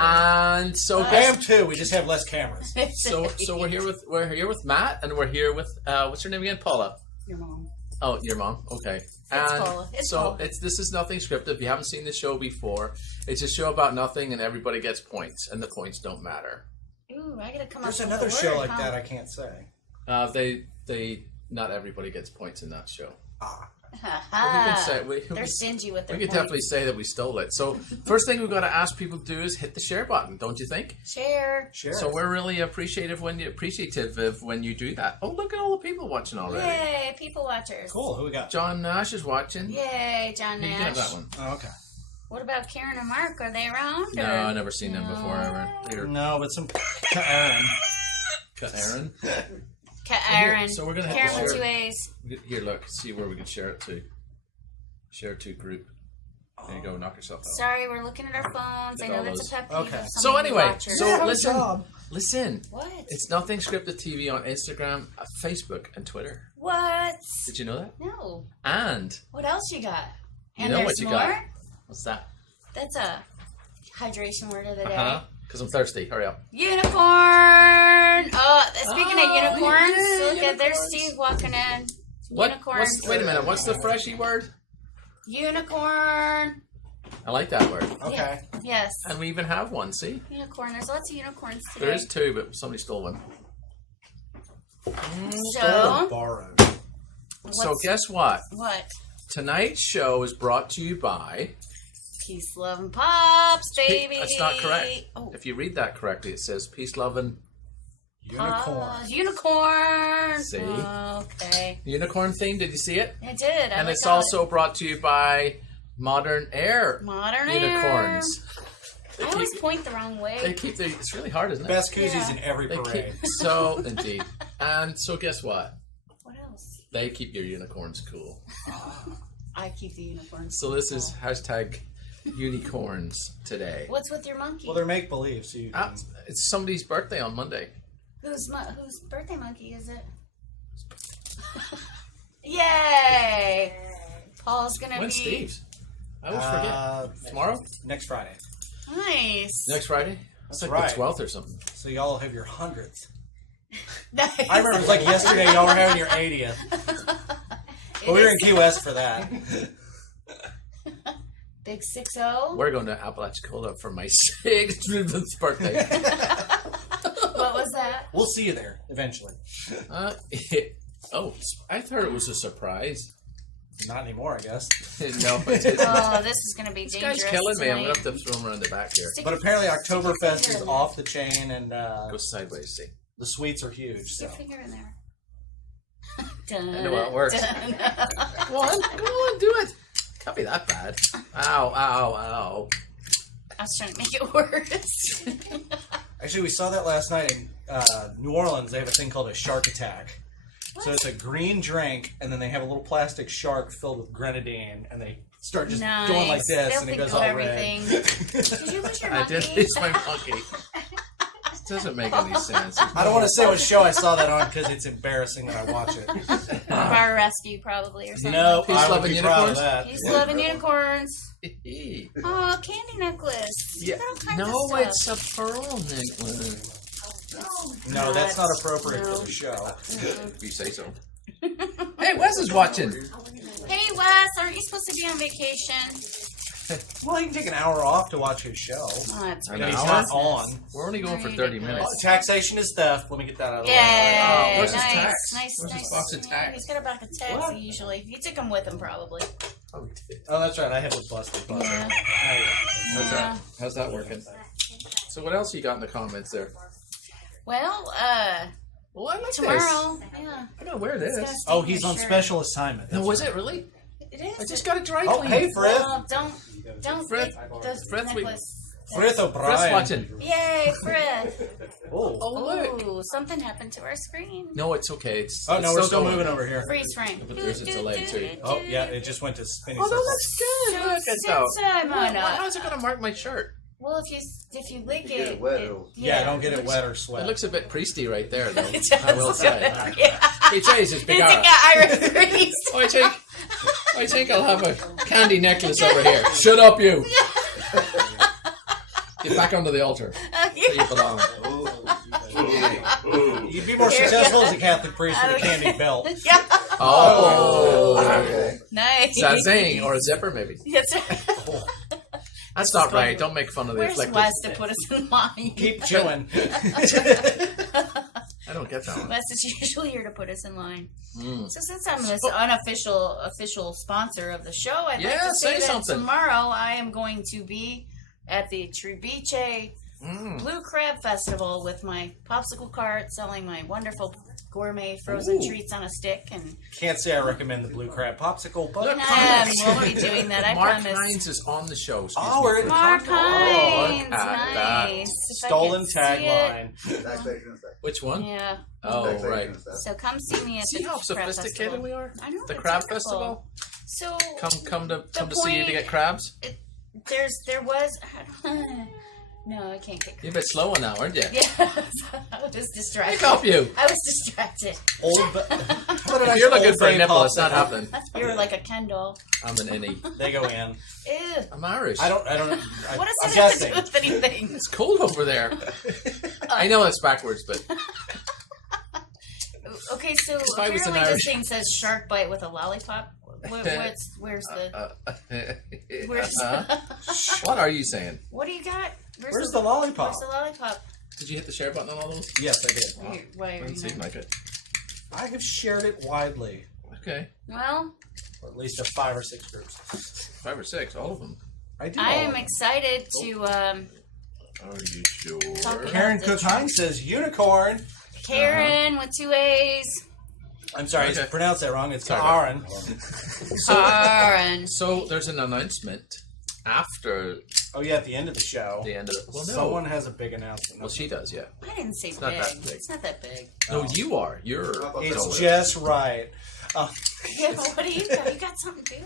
And so I am too. We just have less cameras. so we're here with Matt, and we're here with what's her name again? Paula. Your mom. Oh, your mom. Okay. It's Paula. Paula. This is nothing scripted. If you haven't seen the show before, it's a show about nothing, and everybody gets points, and the points don't matter. Ooh, I gotta come There's up with another a show word, like that I can't say. They not everybody gets points in that show. Ah. They're stingy with their We could points. definitely say that we stole it. So first thing we've got to ask people to do is hit the share button, don't you think? Share. So we're really appreciative when you do that. Oh, look at all the people watching already. Yay, people watchers. Cool. Who we got? John Nash is watching. Yay, John You can have Nash. that one. Oh, okay. What about Karen and Mark? Are they around? No, or? I've never seen them before ever. They're No, but some Aaron. Aaron. Aaron. So we're gonna have Karen to with share. two A's. Here, look. See where we can share it to. Share to group. There you go. Knock yourself out. Sorry, we're looking at our phones. I Look know all that's those. a pet peeve. Okay. of So some of the anyway, watchers. so listen. What? It's Nothing Scripted TV on Instagram, Facebook, and Twitter. What? Did you know that? No. And What else you got? you And know there's what you more? got? What's that? That's a hydration word of the day. Because I'm thirsty. Hurry up. Unicorn! Oh, speaking of unicorns, yeah, look at there's unicorns. Steve walking in. Unicorns. Wait a minute. What's the freshy word? Unicorn. I like that word. Okay. Yes. And we even have one. See, Unicorn. There's lots of unicorns today. there is two, but somebody stole one. So, Borrowed. So guess what? what? Tonight's show is brought to you by. Peace, love, and pops, baby. That's not correct. Oh, If you read that correctly, it says peace, love, and Unicorn. Unicorn. See? Okay. unicorn theme. Did you see it? I did. And it's also brought to you by Modern Air Modern Unicorns. Air. I always point the wrong They way. keep their. It's really hard, isn't it? Best koozies Yeah. in every They parade. keep so indeed. And so guess what? What else? They keep your unicorns cool. I keep the unicorns. So this is hashtag unicorns today. What's with your monkey? Well, they're make believe, so you can... It's somebody's birthday on Monday. Whose birthday monkey is it? Yay! Paul's gonna When's be Steve's? I always forget. Tomorrow? Next Friday. nice. Next Friday? It's That's like right. the 12th or something. So y'all have your 100th. Nice. I remember it was like yesterday y'all were having your 80th. But we were in Key West for that. Big 6-0. We're going to Apalachicola for my 6th birthday. What was that? We'll see you there eventually. I thought it was a surprise. Not anymore, I guess. No, it isn't. Oh, this is gonna be This dangerous. guy's killing me. I'm tonight. going to have to throw him around the back here. But apparently Oktoberfest is off the chain and Go sideways, see. the sweets are huge. So. Stick your finger in there. I know how it works. Go on, do it. Can't be that bad. Ow, ow, ow. I was trying to make it worse. Actually, we saw that last night in New Orleans. They have a thing called a shark attack. So it's a green drink, and then they have a little plastic shark filled with grenadine, and they start just Nice. going like this, They'll and it think goes of all everything. red. Did you lose your I monkey? did lose my monkey. It doesn't make any sense. I don't want to say what show I saw that on because it's embarrassing that I watch it. Bar Rescue, probably, or something. No, Peace, I love, would and be proud of unicorns? that. He's loving unicorns. Yeah. Oh, candy necklace. Yeah. All kinds No, of stuff. it's a pearl necklace. No, that's not appropriate for the show. If you say so. Hey, Wes is watching. Hey, Wes, aren't you supposed to be on vacation? Well, you can take an hour off to watch his show. Oh, that's I I know. mean, ridiculous. he's not on. We're only going for Very 30 ridiculous. minutes. Taxation is theft. Let me get that out of the Yay! way. Oh, where's his nice, tax? nice, Where's his nice. box of Yeah, tax? he's got a box of tax What? usually. You took him with him, probably. Oh, we did. Oh, that's right. I have it busted. Yeah. How's that? How's that working? So what else you got in the comments there? Well, Well, I like tomorrow. this. Yeah. I gotta wear this. It's Oh, gonna he's stay on for sure. special assignment. No, That's was right. it really? It is. I just got it dry Oh, clean. hey, Fred. Well, don't Fred- take the Fred, we- necklace. Frith Chris O'Brien. watching. Yay, Fred. Oh. Oh, look. Ooh, something happened to our screen. No, it's okay. It's Oh, no, it's we're still going. moving over here. Freeze frame. But there's a delay, too. Oh, yeah, it just went to spinning Oh, no, circles. that's good. Look at Since that. I'm on How's it gonna mark my shirt? well, if you lick You get it, it wet, it'll- Yeah, don't get it looks- wet or It sweat. looks a bit priesty right there, though. It I will does. say. Yeah. Hey, Chase, it's big It's R. a Irish priest. Oh, I think I'll have a candy necklace over here. Shut up, you. Get back onto the altar. Where you belong. You'd be more successful as a Catholic priest with a candy belt. Yeah. Oh. Nice. Zazing, or a zipper, maybe. Yes. That's not right. Don't make fun of the Where's afflicted. Wes to put us in line? Keep chewing. I don't get that one. Wes is usually here to put us in line. Mm. So since I'm this official sponsor of the show, I'd like Yeah, to say say that something. tomorrow I am going to be at the Treviche Blue Crab Festival with my popsicle cart, selling my wonderful gourmet frozen treats on a stick. And Can't say I recommend the blue crab popsicle, but Look, we'll be doing that. I Mark promise. Hines is on the show. we're in the Mark Hines, look at that. nice. If I stolen could see it. tagline. Which one? Yeah. Oh, right. So come see me at See the how crab sophisticated festival. we are? I know. The it's crab wonderful. festival. So Come to The see you to point- get crabs. there was. No, I can't get. You're a bit slow on that, weren't you? Yeah, I was distracted. Pick up you. I was distracted. If you're looking for a nipple, it's not happening. You're like a Ken doll. I'm an innie. They go in. Ew. I'm Irish. I don't. What I'm does it have to guessing. do with anything? It's cold over there. I know it's backwards, but Okay, so I was an apparently this Irish- thing says shark bite with a lollipop. Where's the? Where's what are you saying? what do you got? Where's the lollipop? Where's the lollipop? Did you hit the share button on all those? Yes, I did. Why are Doesn't you seem not? like it. I have shared it widely, Okay, Well, or at least to 5 or 6 groups. 5 or 6, all of them. I do. I all am of them. excited to Are you sure? Talk Karen the Cookine says unicorn. Karen with 2 A's. I'm sorry, Okay. I pronounced that wrong. It's Sorry. Karen. Karen. So there's an announcement after Oh yeah, at the end of the show, the end of it. Well, no. someone has a big announcement. Well, she does, yeah. I didn't say not big. that big. It's not that big. No, you are. You're. It's no, just right. Yeah, but what do you got? You got something too?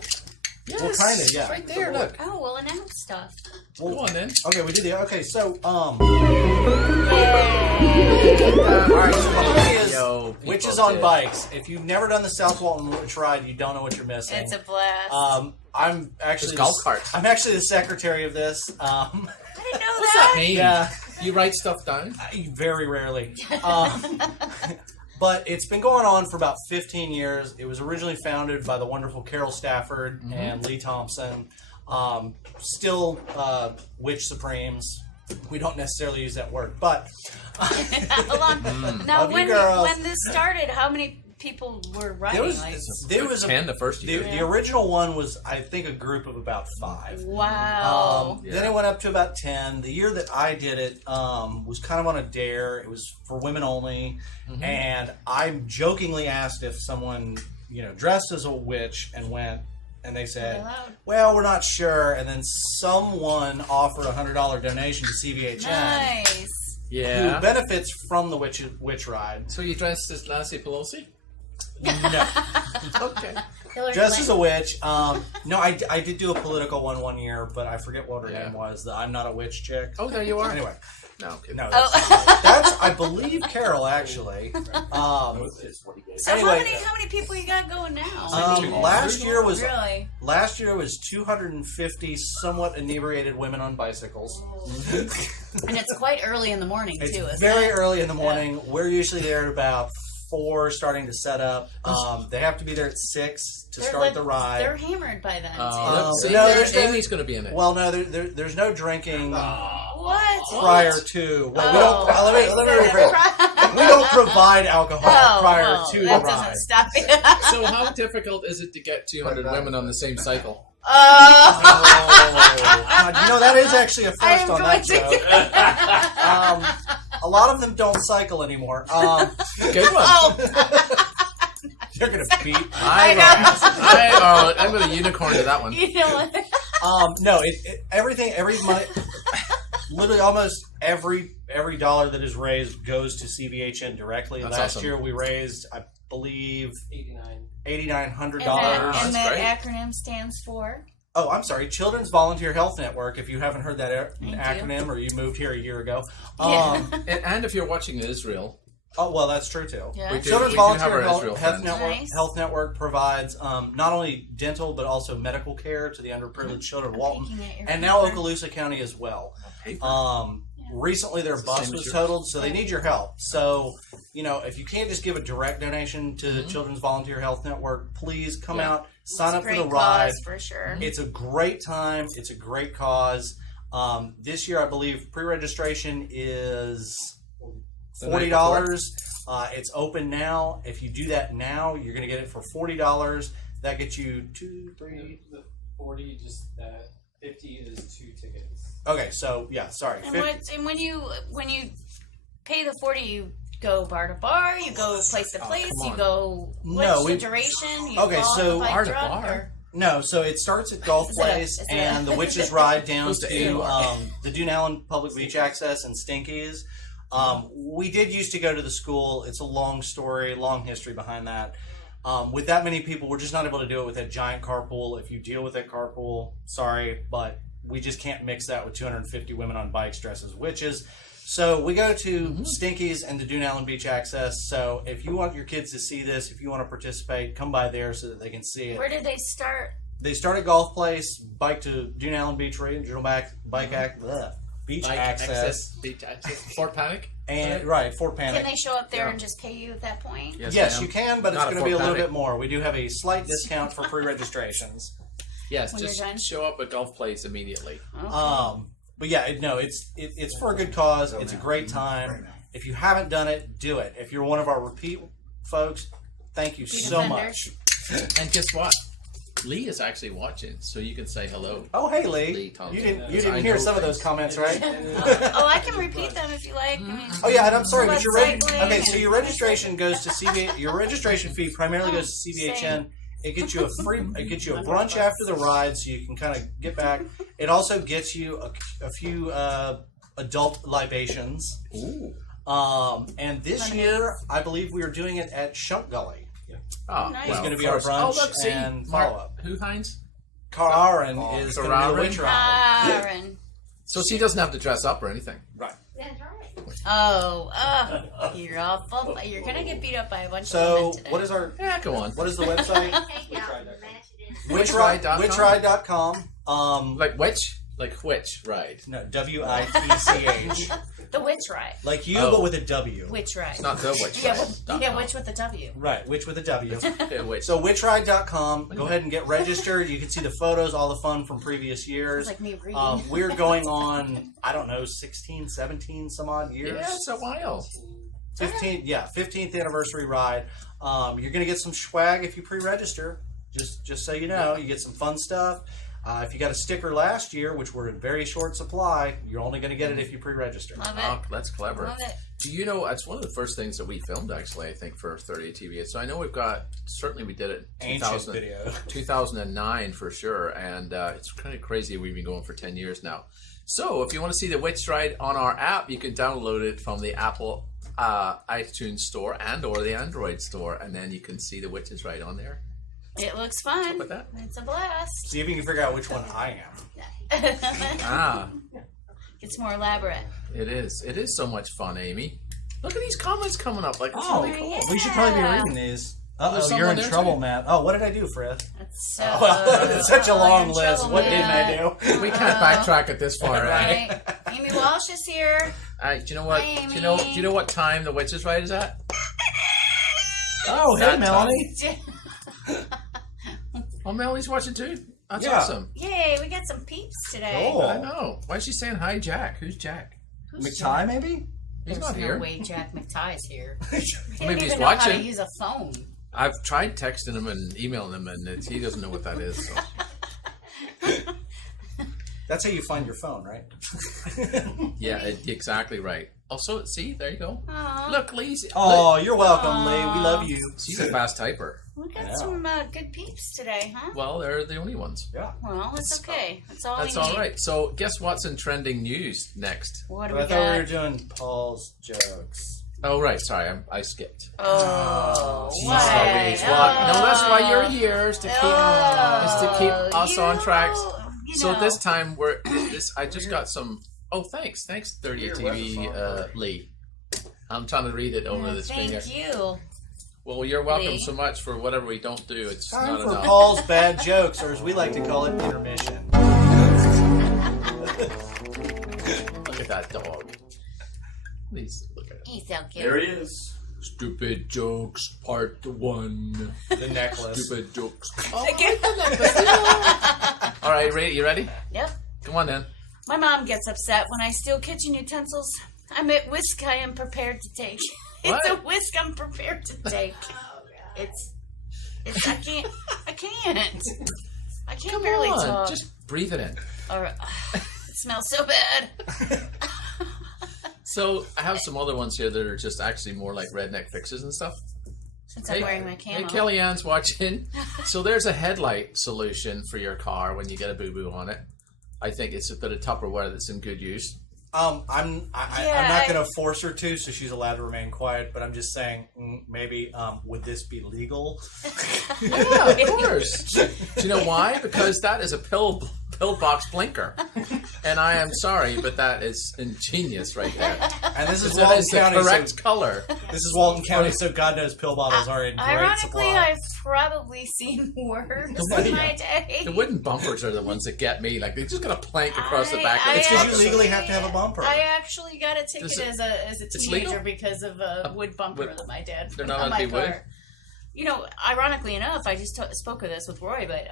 Yes, Well, kinda, yeah. Right there, look. Oh, we'll announce stuff. Go on then. Okay, we did the. Okay, so Yo, Witches people on did. Bikes. If you've never done the South Walton Witch Ride, you don't know what you're missing. It's a blast. I'm actually It's golf cart. I'm actually the secretary of this. I didn't know What's that that. mean? Yeah, You write stuff down? very rarely. But it's been going on for about 15 years. It was originally founded by the wonderful Carol Stafford and Lee Thompson. Still Witch Supremes. We don't necessarily use that word, but Hold on. Now, Love you, when girls. this started, how many people were writing? there was 10 the first year. the original one was, I think, a group of about 5. Wow. Yeah. Then it went up to about 10. The year that I did it was kind of on a dare. It was for women only. And I jokingly asked if someone, dressed as a witch and went, and they said, allowed? well, we're not sure. And then someone offered a $100 donation to CVHN, Nice. Yeah. who benefits from the witch ride. So you dressed as Nancy Pelosi? No. Okay. Hillary Dressed as a Clinton. witch. No, I did do a political one year, but I forget what her Yeah. name was. The I'm not a witch chick. Oh, there you are. Anyway, No, okay. no, Oh. that's I believe Carol actually. So Anyway. how many people you got going now? Last year was Really? 250 somewhat inebriated women on bicycles. And it's quite early in the morning It's too, isn't very it? early in the morning. We're usually there at about 4, starting to set up. They have to be there at 6 to start the ride. They're hammered by then. See, no, there's there's- Amy's going to be in it. Well, no, there's no drinking what? prior to. Well, we don't. Oh. Let me rephrase. We don't provide alcohol prior to the that ride. doesn't stop you. So how difficult is it to get 200 women on the same cycle? Oh. That is actually a I first am on going that to. show. A lot of them don't cycle anymore. Good one. Oh. They're gonna beat. I'm going to unicorn to that one. You know what? No, every money, literally almost every dollar that is raised goes to CVHN directly. That's Last awesome. year we raised, I believe, $8,900. And That's that great. acronym stands for? Oh, I'm sorry, Children's Volunteer Health Network. If you haven't heard that Thank you. acronym, or you moved here a year ago, Yeah. And if you're watching in Israel, Oh, well, that's true, too. Yeah. Children's we do have Volunteer our Health, Israel Health, friends. Network, Nice. Health Network provides not only dental but also medical care to the underprivileged children of Walton, Peeking at your and now paper. Okaloosa County as well. Paper. Recently, their the bus same was as yours. totaled, so they need your help. So, if you can't just give a direct donation to the Children's Volunteer Health Network, please come out, sign up for the Great ride. cause, for sure. It's a great time. It's a great cause. This year, I believe pre-registration is $40. It's open now. If you do that now, you're going to get it for $40. That gets you 2, 3. The 40, just 50 is 2 tickets. Okay, so yeah, sorry. And when you pay the 40, you go bar to bar, you go place to place, come you on. go. No, What's the duration? You Okay, go on so the bike bar to drop, bar? or- No, so it starts at Golf Is it a- Place is it a- and the Witches ride down Close to to AR. the Dune Allen Public Beach Access and Stinkies. We did used to go to the school. It's a long story, long history behind that. With that many people, we're just not able to do it with that giant carpool. If you deal with that carpool, sorry, but we just can't mix that with 250 women on bikes dressed as witches. So we go to Stinkies and the Dune Allen Beach Access. So if you want your kids to see this, if you want to participate, come by there so that they can see it. Where did they start? They start at Golf Place, bike to Dune Allen Beach Regional Beach Access, Beach access. Fort Panic. and Fort Panic. Can they show up there and just pay you at that point? Yes, ma'am. you can, but it's Not going a to be a Fort little Panic. bit more. We do have a slight discount for pre-registrations. Yes, When just you're done? show up at Golf Place immediately. Okay. But yeah, it's for a good cause. It's a great time. If you haven't done it, do it. If you're one of our repeat folks, thank you Repeat so offenders. much. And guess what? Lee is actually watching, so you can say hello. Oh, hey Lee, Lee Thompson. you I didn't hear know some of those things. comments, right? Oh, I can repeat them if you like. I mean, Oh yeah, and I'm sorry, but Website link. okay. So your registration goes to CBH. Your registration fee primarily goes to CBHN. Same. It gets you It gets you a brunch after the ride, so you can kind of get back. It also gets you a few adult libations. Ooh. And this year, I believe we are doing it at Shunk Gully. Oh, Nice. It's well, going to of be our course. brunch Oh, look, see, and Mark, follow up. who Hines? Karen is going to be the Karen. witch ride. Karen. So she doesn't have to dress up or anything. Right. Oh, you're awful. You're gonna get beat up by a bunch of So women today. what is our Yeah, go on. what is the website? Witchride.com. Witchride.com. Like which? Like which ride? No, WITCH. The witch ride? Like you, Oh. but with a W. Witch ride. It's not the witch Yeah, ride. witch with a W. Right, witch with a W. Yeah, witch. So witchride.com. Go ahead and get registered. You can see the photos, all the fun from previous years. It's like me reading. We're going on, I don't know, 16, 17 some odd years. Yeah, it's a while. 15th anniversary ride. You're going to get some swag if you pre-register. Just so you know, you get some fun stuff. If you got a sticker last year, which were in very short supply, you're only going to get it if you pre-register. Love Oh, it. that's clever. Love it. Do you know, that's one of the first things that we filmed, actually, I think, for 30 TV. So I know we've got, certainly we did it in Ancient video. 2009 for sure. And it's kind of crazy we've been going for 10 years now. So if you want to see the Witch Ride on our app, you can download it from the Apple iTunes store and or the Android store. And then you can see the Witches Ride on there. It looks fun. with that? It's a blast. See if you can figure out which one I am. Ah, It's more elaborate. it is. It is so much fun, Amy. Look at these comments coming up. Like, it's Oh, really cool. we should probably be reading these. there's Uh-oh, someone you're in there, trouble, too. Matt. Oh, what did I do, Fred? That's It's such a long you're in list. trouble, What didn't I Matt. do? We can't backtrack it this far, right? Right. Amy Walsh is here. Do you know what? Hi, Do you Amy. know what time the Witches Ride is at? Oh, hey, That Melanie. Oh, Melanie's watching too. That's Yeah. awesome. Yay, we got some peeps today. Cool. I know. Why is she saying hi, Jack? Who's Jack? Who's McTie, maybe? He's There's not no here. way Jack McTie's here. He Maybe doesn't he's even know how to watching. use a phone. I've tried texting him and emailing him, and he doesn't know what that is. So. That's how you find your phone, right? Yeah, exactly right. Also, see, there you go. Aw. Look, Lise. Oh, you're welcome, Lee. We love you. She's a fast typer. We got Yeah. some good peeps today, huh? Well, they're the only ones. Yeah. Well, it's okay. That's all That's we need. all right. So, guess what's in trending news next? What do But I we thought we were got? doing Paul's jokes. Oh, right. Sorry, I skipped. Oh, Jeez why? Louise. Well, no, that's why you're here is to keep us on tracks. So know. this time I just got some. Oh, thanks, 30 TV, Lee. I'm trying to read it over this finger. Thank you. Well, you're welcome Lee. so much for whatever we don't do. It's Time not for enough. Paul's bad jokes, or as we like to call it, intermission. Look at that dog. Please look at it. He's so cute. There he is. Stupid jokes, part 1. The necklace. Stupid jokes. All All right, you ready? Yep. Come on, then. My mom gets upset when I steal kitchen utensils. I'm at whisk I am prepared to take. What? It's a whisk I'm prepared to take. It's I can't Come barely on, talk. just breathe it in. Or, it smells so bad. So I have some other ones here that are just actually more like redneck fixes and stuff. Since I'm wearing my Hey, camo. Kellyanne's watching. So there's a headlight solution for your car when you get a boo-boo on it. I think it's a bit of Tupperware that's in good use. I'm not going to force her to, so she's allowed to remain quiet. But I'm just saying, maybe would this be legal? Yeah, of course. Do you know why? Because that is a pill box blinker, and I am sorry, but that is ingenious right there. And this is That Walton is the County. correct color. This is Walton County, so God knows pill bottles are in great Ironically, supply. I've probably seen worse in my day. The wooden bumpers are the ones that get me. Like, they're just going to plank across the back of the It's truck. because you legally have to have a bumper. I actually got a ticket Does it- as a it's teenager legal? because of a wood bumper wood- that my dad They're put not on allowed to my be wood? car. You know, ironically enough, I just spoke of this with Roy, but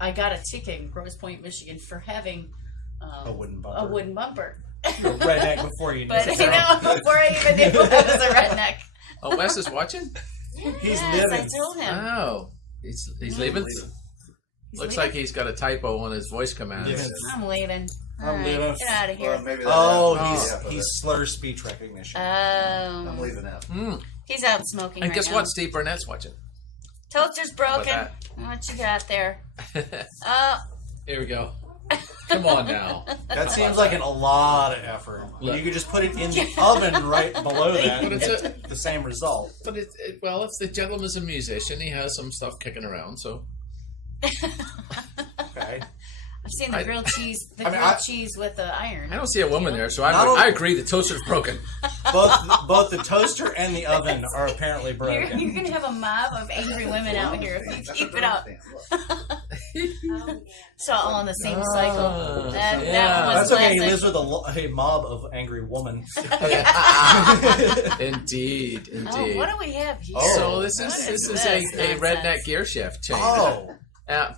I got a ticket in Grosse Pointe, Michigan for having a wooden bumper. a wooden bumper. You're a redneck before you knew But it. you know, before I even knew I was a redneck. Oh, Wes is watching? He's Yes, living. I told him. Oh. He's leaving? He's Looks leaving. like he's got a typo on his voice commands. Living. I'm leaving. I'm All right, leaving. get out of here. Well, maybe that Oh, happens. he's slur speech recognition. I'm leaving out. He's out smoking And right guess now. what? Steve Burnett's watching. Toaster's broken. How What you got there? Here we go. Come on now. That seems like a lot of effort. Look. You could just put it in the oven right below that But and it's get the same result. But well, if the gentleman's a musician, he has some stuff kicking around, so. Okay. I've seen the grilled cheese, cheese with the iron. I don't see a woman there, so Not I only- agree the toaster's broken. Both the toaster and the oven are apparently You're broken. gonna have a mob of angry women out here if you keep it up. So all on the same cycle. That yeah. one was That's okay. He classic. lives with a mob of angry women. Indeed. Oh, what do we have here? Oh. So this What is is a nonsense? redneck gear shift chain. Oh,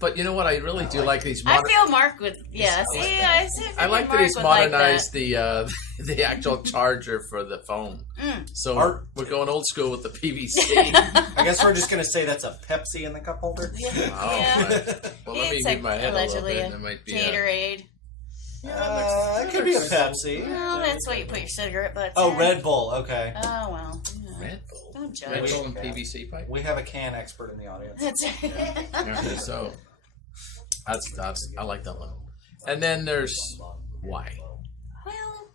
But you know what? I really do like these. I feel Mark would. Yeah, see, I see. I like that Mark he's would like modernized the actual charger for the phone. So Art- we're going old school with the PVC. I guess we're just gonna say that's a Pepsi in the cup holder. Yeah. Oh, well, let me It's move my head a little allegedly bit. a And it might be Gatorade. It could be a Pepsi. Well, that's what you put your cigarette butts Oh, in. Red Bull. Okay, Oh, well. Yeah. Red Bull. Don't judge. Red Bull and PVC pipe. we have a can expert in the audience. That's Okay, so that's I like that one. And then there's why. Well,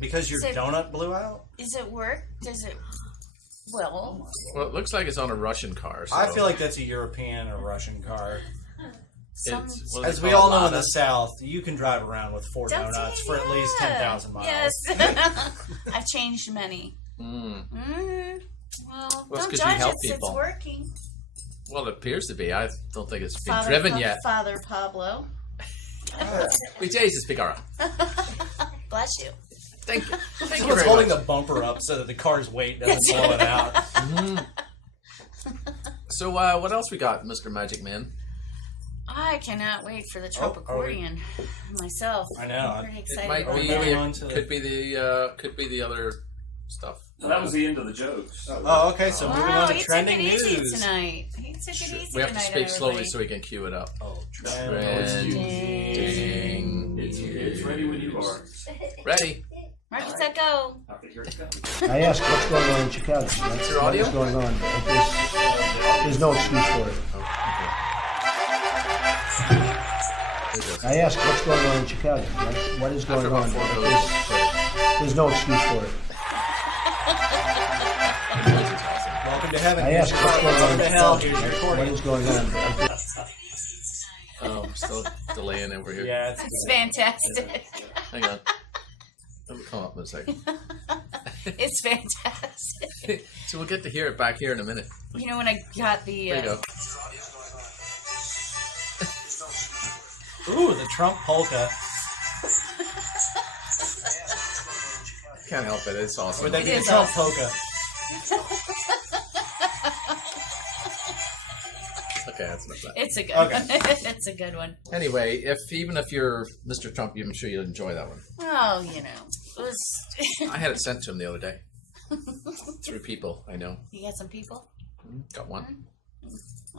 Because your So- donut blew out. does it work? Does it? Well, Well, it looks like it's on a Russian car. So I feel like that's a European or Russian car. some. it's, what do As they we call all it, know in the Lada? South, you can drive around with 4 Don't donuts say- for at least yeah. 10,000 miles. Yes. I've changed many. Mm. Well, Well, it's don't 'cause you judge help it. It's people. working. Well, it appears to be. I don't think it's been driven yet. Father Pablo. We Jesus Picaro. Bless you. Thank you. Thank you Someone's very holding much. the bumper up so that the car's weight doesn't blow it out. So, what else we got, Mr. Magic Man? I cannot wait for the Trump Oh, are we- accordion myself. I know. I'm pretty It excited. might Are we be. moving on to Could be the other stuff. So that was the end of the jokes. Oh, okay. So moving Wow, on to he took trending it easy news. tonight. He took it easy We have to tonight, speak slowly everybody. so we can cue it up. Oh, Trending. It's ready when you are. Ready? Mark, set go. I think here it comes. I asked what's going on in Chicago. That's your audio? What's going on? There's no excuse for it. Oh, okay. There it goes. I asked what's going on in Chicago. What is After going about on? 4 goes, There's no excuse for it. welcome to heaven. I Here's asked your what's car. going on Welcome in to hell. Chicago. Here's your What recording. is going on? Oh, I'm still delaying over here. Yeah, It's fantastic. Hang on. Let me come up in a second. It's fantastic. So we'll get to hear it back here in a minute. You know, when I got the... There you go. Ooh, the Trump polka. Can't help it. It's awesome. Or they It be the is Trump awesome. polka. Okay, that's enough of that. It's a good Okay. one. It's a good one. Anyway, even if you're Mr. Trump, I'm sure you'll enjoy that one. Oh, you know. It was... I had it sent to him the other day. Through people I know. You got some people? Got one.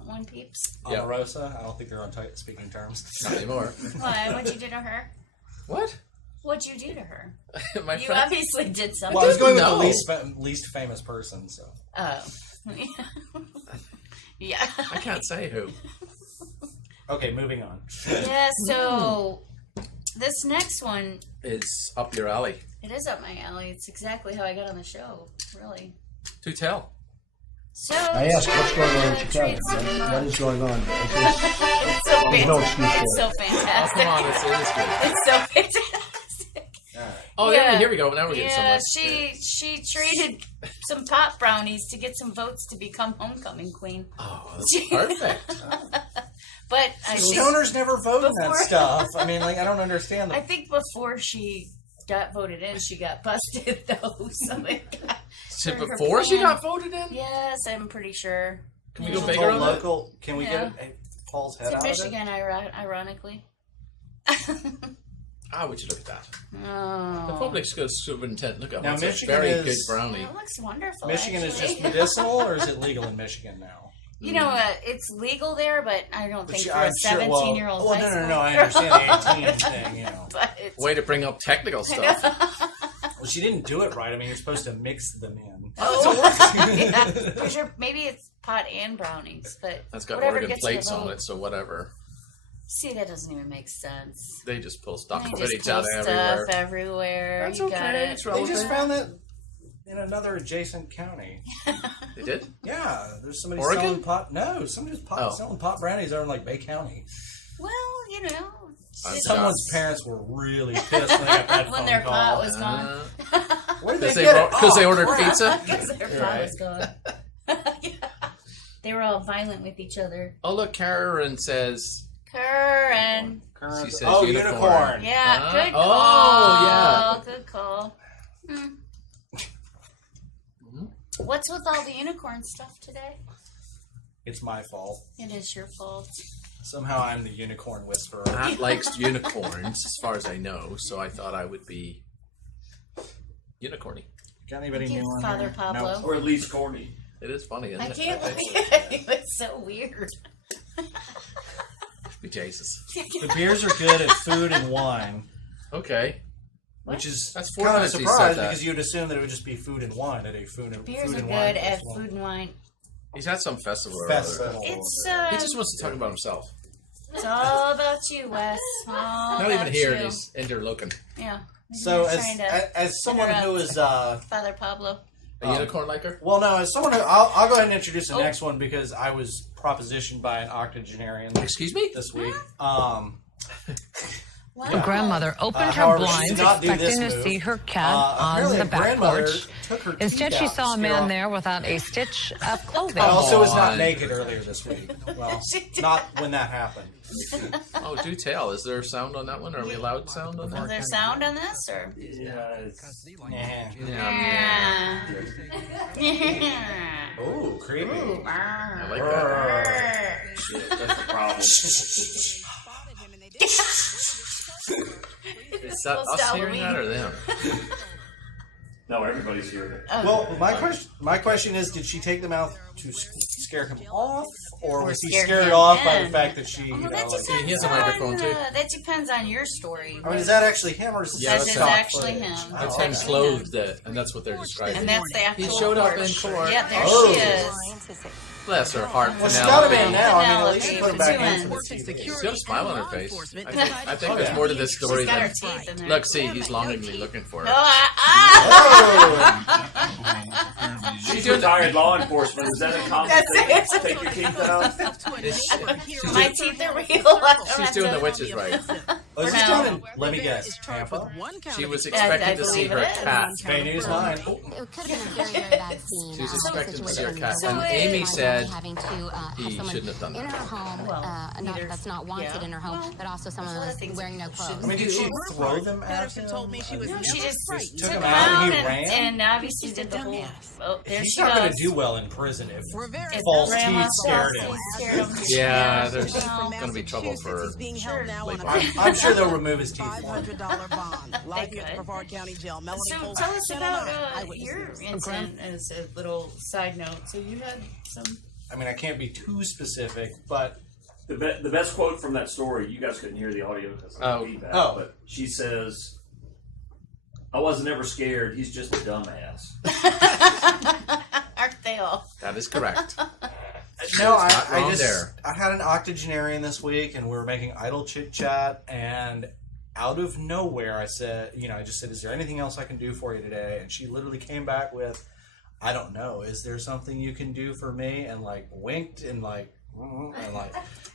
One peeps? Yeah. Omarosa. I don't think they're on speaking terms. Not anymore. Why? What'd you do to her? What? What'd you do to her? My You friend. obviously did something. Well, I was going with No. the least famous person, so. Oh. Yeah. I can't say who. Okay, moving on. Yeah, so this next one, It's up your alley. it is up my alley. It's exactly how I got on the show, really. Do tell. So I asked what's going on in Chicago. What is going on? It's so There's no fantastic. excuse for It's so Oh, fantastic. come on. It is good. It's so fantastic. Oh, Yeah. here we go. Now we're getting Yeah, somewhere. she traded some pop brownies to get some votes to become homecoming queen. Oh, that's perfect. But I think, Stoners never vote in that Before- stuff. I mean, like, I don't understand I the. think before she got voted in, she got busted though. So it got, So her before she plan- got voted in? Yes, I'm pretty sure. Can we Yeah. go bigger on that? local. Can we Yeah. get Paul's head It's in out Michigan, ironically. Ah, would you look at that? The Oh. public school superintendent. Look at Now, that. It's a Michigan very is- good brownie. It looks wonderful. of it? Michigan is actually. just medicinal, or is it legal in Michigan now? You know, it's legal there, but I don't think for a I'm sure- 17-year-old Well, high no, school I girl. understand the 18 thing, you know. But it's, Way to bring up technical stuff. Well, she didn't do it right. I mean, you're supposed to mix them in. oh, yeah. For sure, maybe it's pot and brownies, but That's got whatever Oregon gets you the plates on vote. it, so whatever. See, that doesn't even make sense. They just pull stuff They and just footage out pull everywhere. stuff everywhere. That's You got okay. it. It's They relevant. just found that in another adjacent county. They did? Yeah, there's somebody Oregon? selling pot. No, somebody's Oh. selling pot brownies over in like Bay County. Well, you know, I'm it's- Someone's parents were really pissed when they got that when phone their call. pot was gone. Where did Because they they, get it? because they Oh, ordered crap. pizza? Because their pot Right. was gone. Yeah. They were all violent with each other. Oh, look, Karen says... Karen. She says Oh, unicorn. unicorn. Yeah, good Oh, call. yeah. Good call. What's with all the unicorn stuff today? It's my fault. It is your fault. Somehow I'm the unicorn whisperer. Matt likes unicorns, as far as I know, so I thought I would be unicorny. Got anybody Thank new you, on Father here? Pablo. No. Or at least corny. It is funny, isn't I it? can't believe it's so weird. Be Jesus. The beers are good at food and wine, Okay. which is That's four kind of a times he said surprise that. because you'd assume that it would just be food and wine at a food Beers and are wine good at festival. food and wine. He's had some festival or other. Festival. It's He just wants to talk about himself. it's all about you, Wes. All Not even about here, you. he's interlooking. Yeah. So You're trying to as someone who is Father Pablo. A unicorn liker? well, no, as someone who I'll go ahead and introduce the Oh. next one because I was propositioned by an octogenarian Excuse me? this week. Wow. The grandmother opened her However, she blinds, did not do this expecting to move. see her cat on Apparently the a back grandmother porch. took her Instead, teeth she out saw to a scare man off- there without a stitch of clothing. I also was not on. naked earlier this week. Well, She did. not when that happened. Oh, do tell. Is there sound on that one? Are we allowed sound on Is that? there sound on this or? Yeah. Yeah. Yeah. Ooh, creepy. I like that. Shit, that's the problem. Is that us hearing that or them? No, everybody's here. Well, my question is, did she take them out to scare him off, or was he scare scared him off by in? the fact that she, you Well, know, that like, depends he has a microphone, on, too. That depends on your story. I mean, is that actually him or is Yeah, That that's is him. actually him. That's Oh, him okay. clothed, and that's what they're describing. And that's the actual He showed up in porch. court. Yeah, there Oh. she is. Bless her heart, Well, she's got him in Penelope. now. I mean, at least she put him back Penelope, into the two TV. She's got a smile on her face. I think Oh, there's yeah. more to this story She's got her than... teeth in there. Look, see, he's longingly looking for her. Oh! She's retired law enforcement. Is that a compliment? That's it. Take your teeth out. Is she- My teeth are real. She's doing the witches right. Oh, is For this now. down in, let me guess, Tampa? She was expecting to see believe her it is. cat. Bay News 9. It could have been a very, very bad scene. She was a expecting to see her situation cat. So And wait. Amy said having to have he someone shouldn't have done in that. her home, Well, not, neither- that's not wanted yeah. in her home, Well, but also someone there's a lot who's of things wearing no that clothes. I mean, did she throw them at Patterson him? told me she was No, she never just frightened. took took him him out and he out ran? and obviously did the whole. Oh, there He's she not going goes. to do well in prison if We're very false Grandma teeth scared Flossie him. scared him. Yeah, there's Well, going to be trouble for He's being held now on a I'm sure they'll remove his teeth for him. $500 bond. Live here at could. the Brevard County Jail. Melanie So Folsom, tell us Channel about 9, Eyewitness your News. incident as a little side note. So you had some. I mean, I can't be too specific, but The best quote from that story, you guys couldn't hear the audio because of the Oh. feedback, Oh. but she says, I wasn't ever scared, he's just a dumbass. Aren't they all? That is correct. no, not I wrong just there. I had an octogenarian this week, and we were making idle chit chat, and out of nowhere, I said, I just said, "Is there anything else I can do for you today?" And she literally came back with, "I don't know. Is there something you can do for me?" And like winked and like,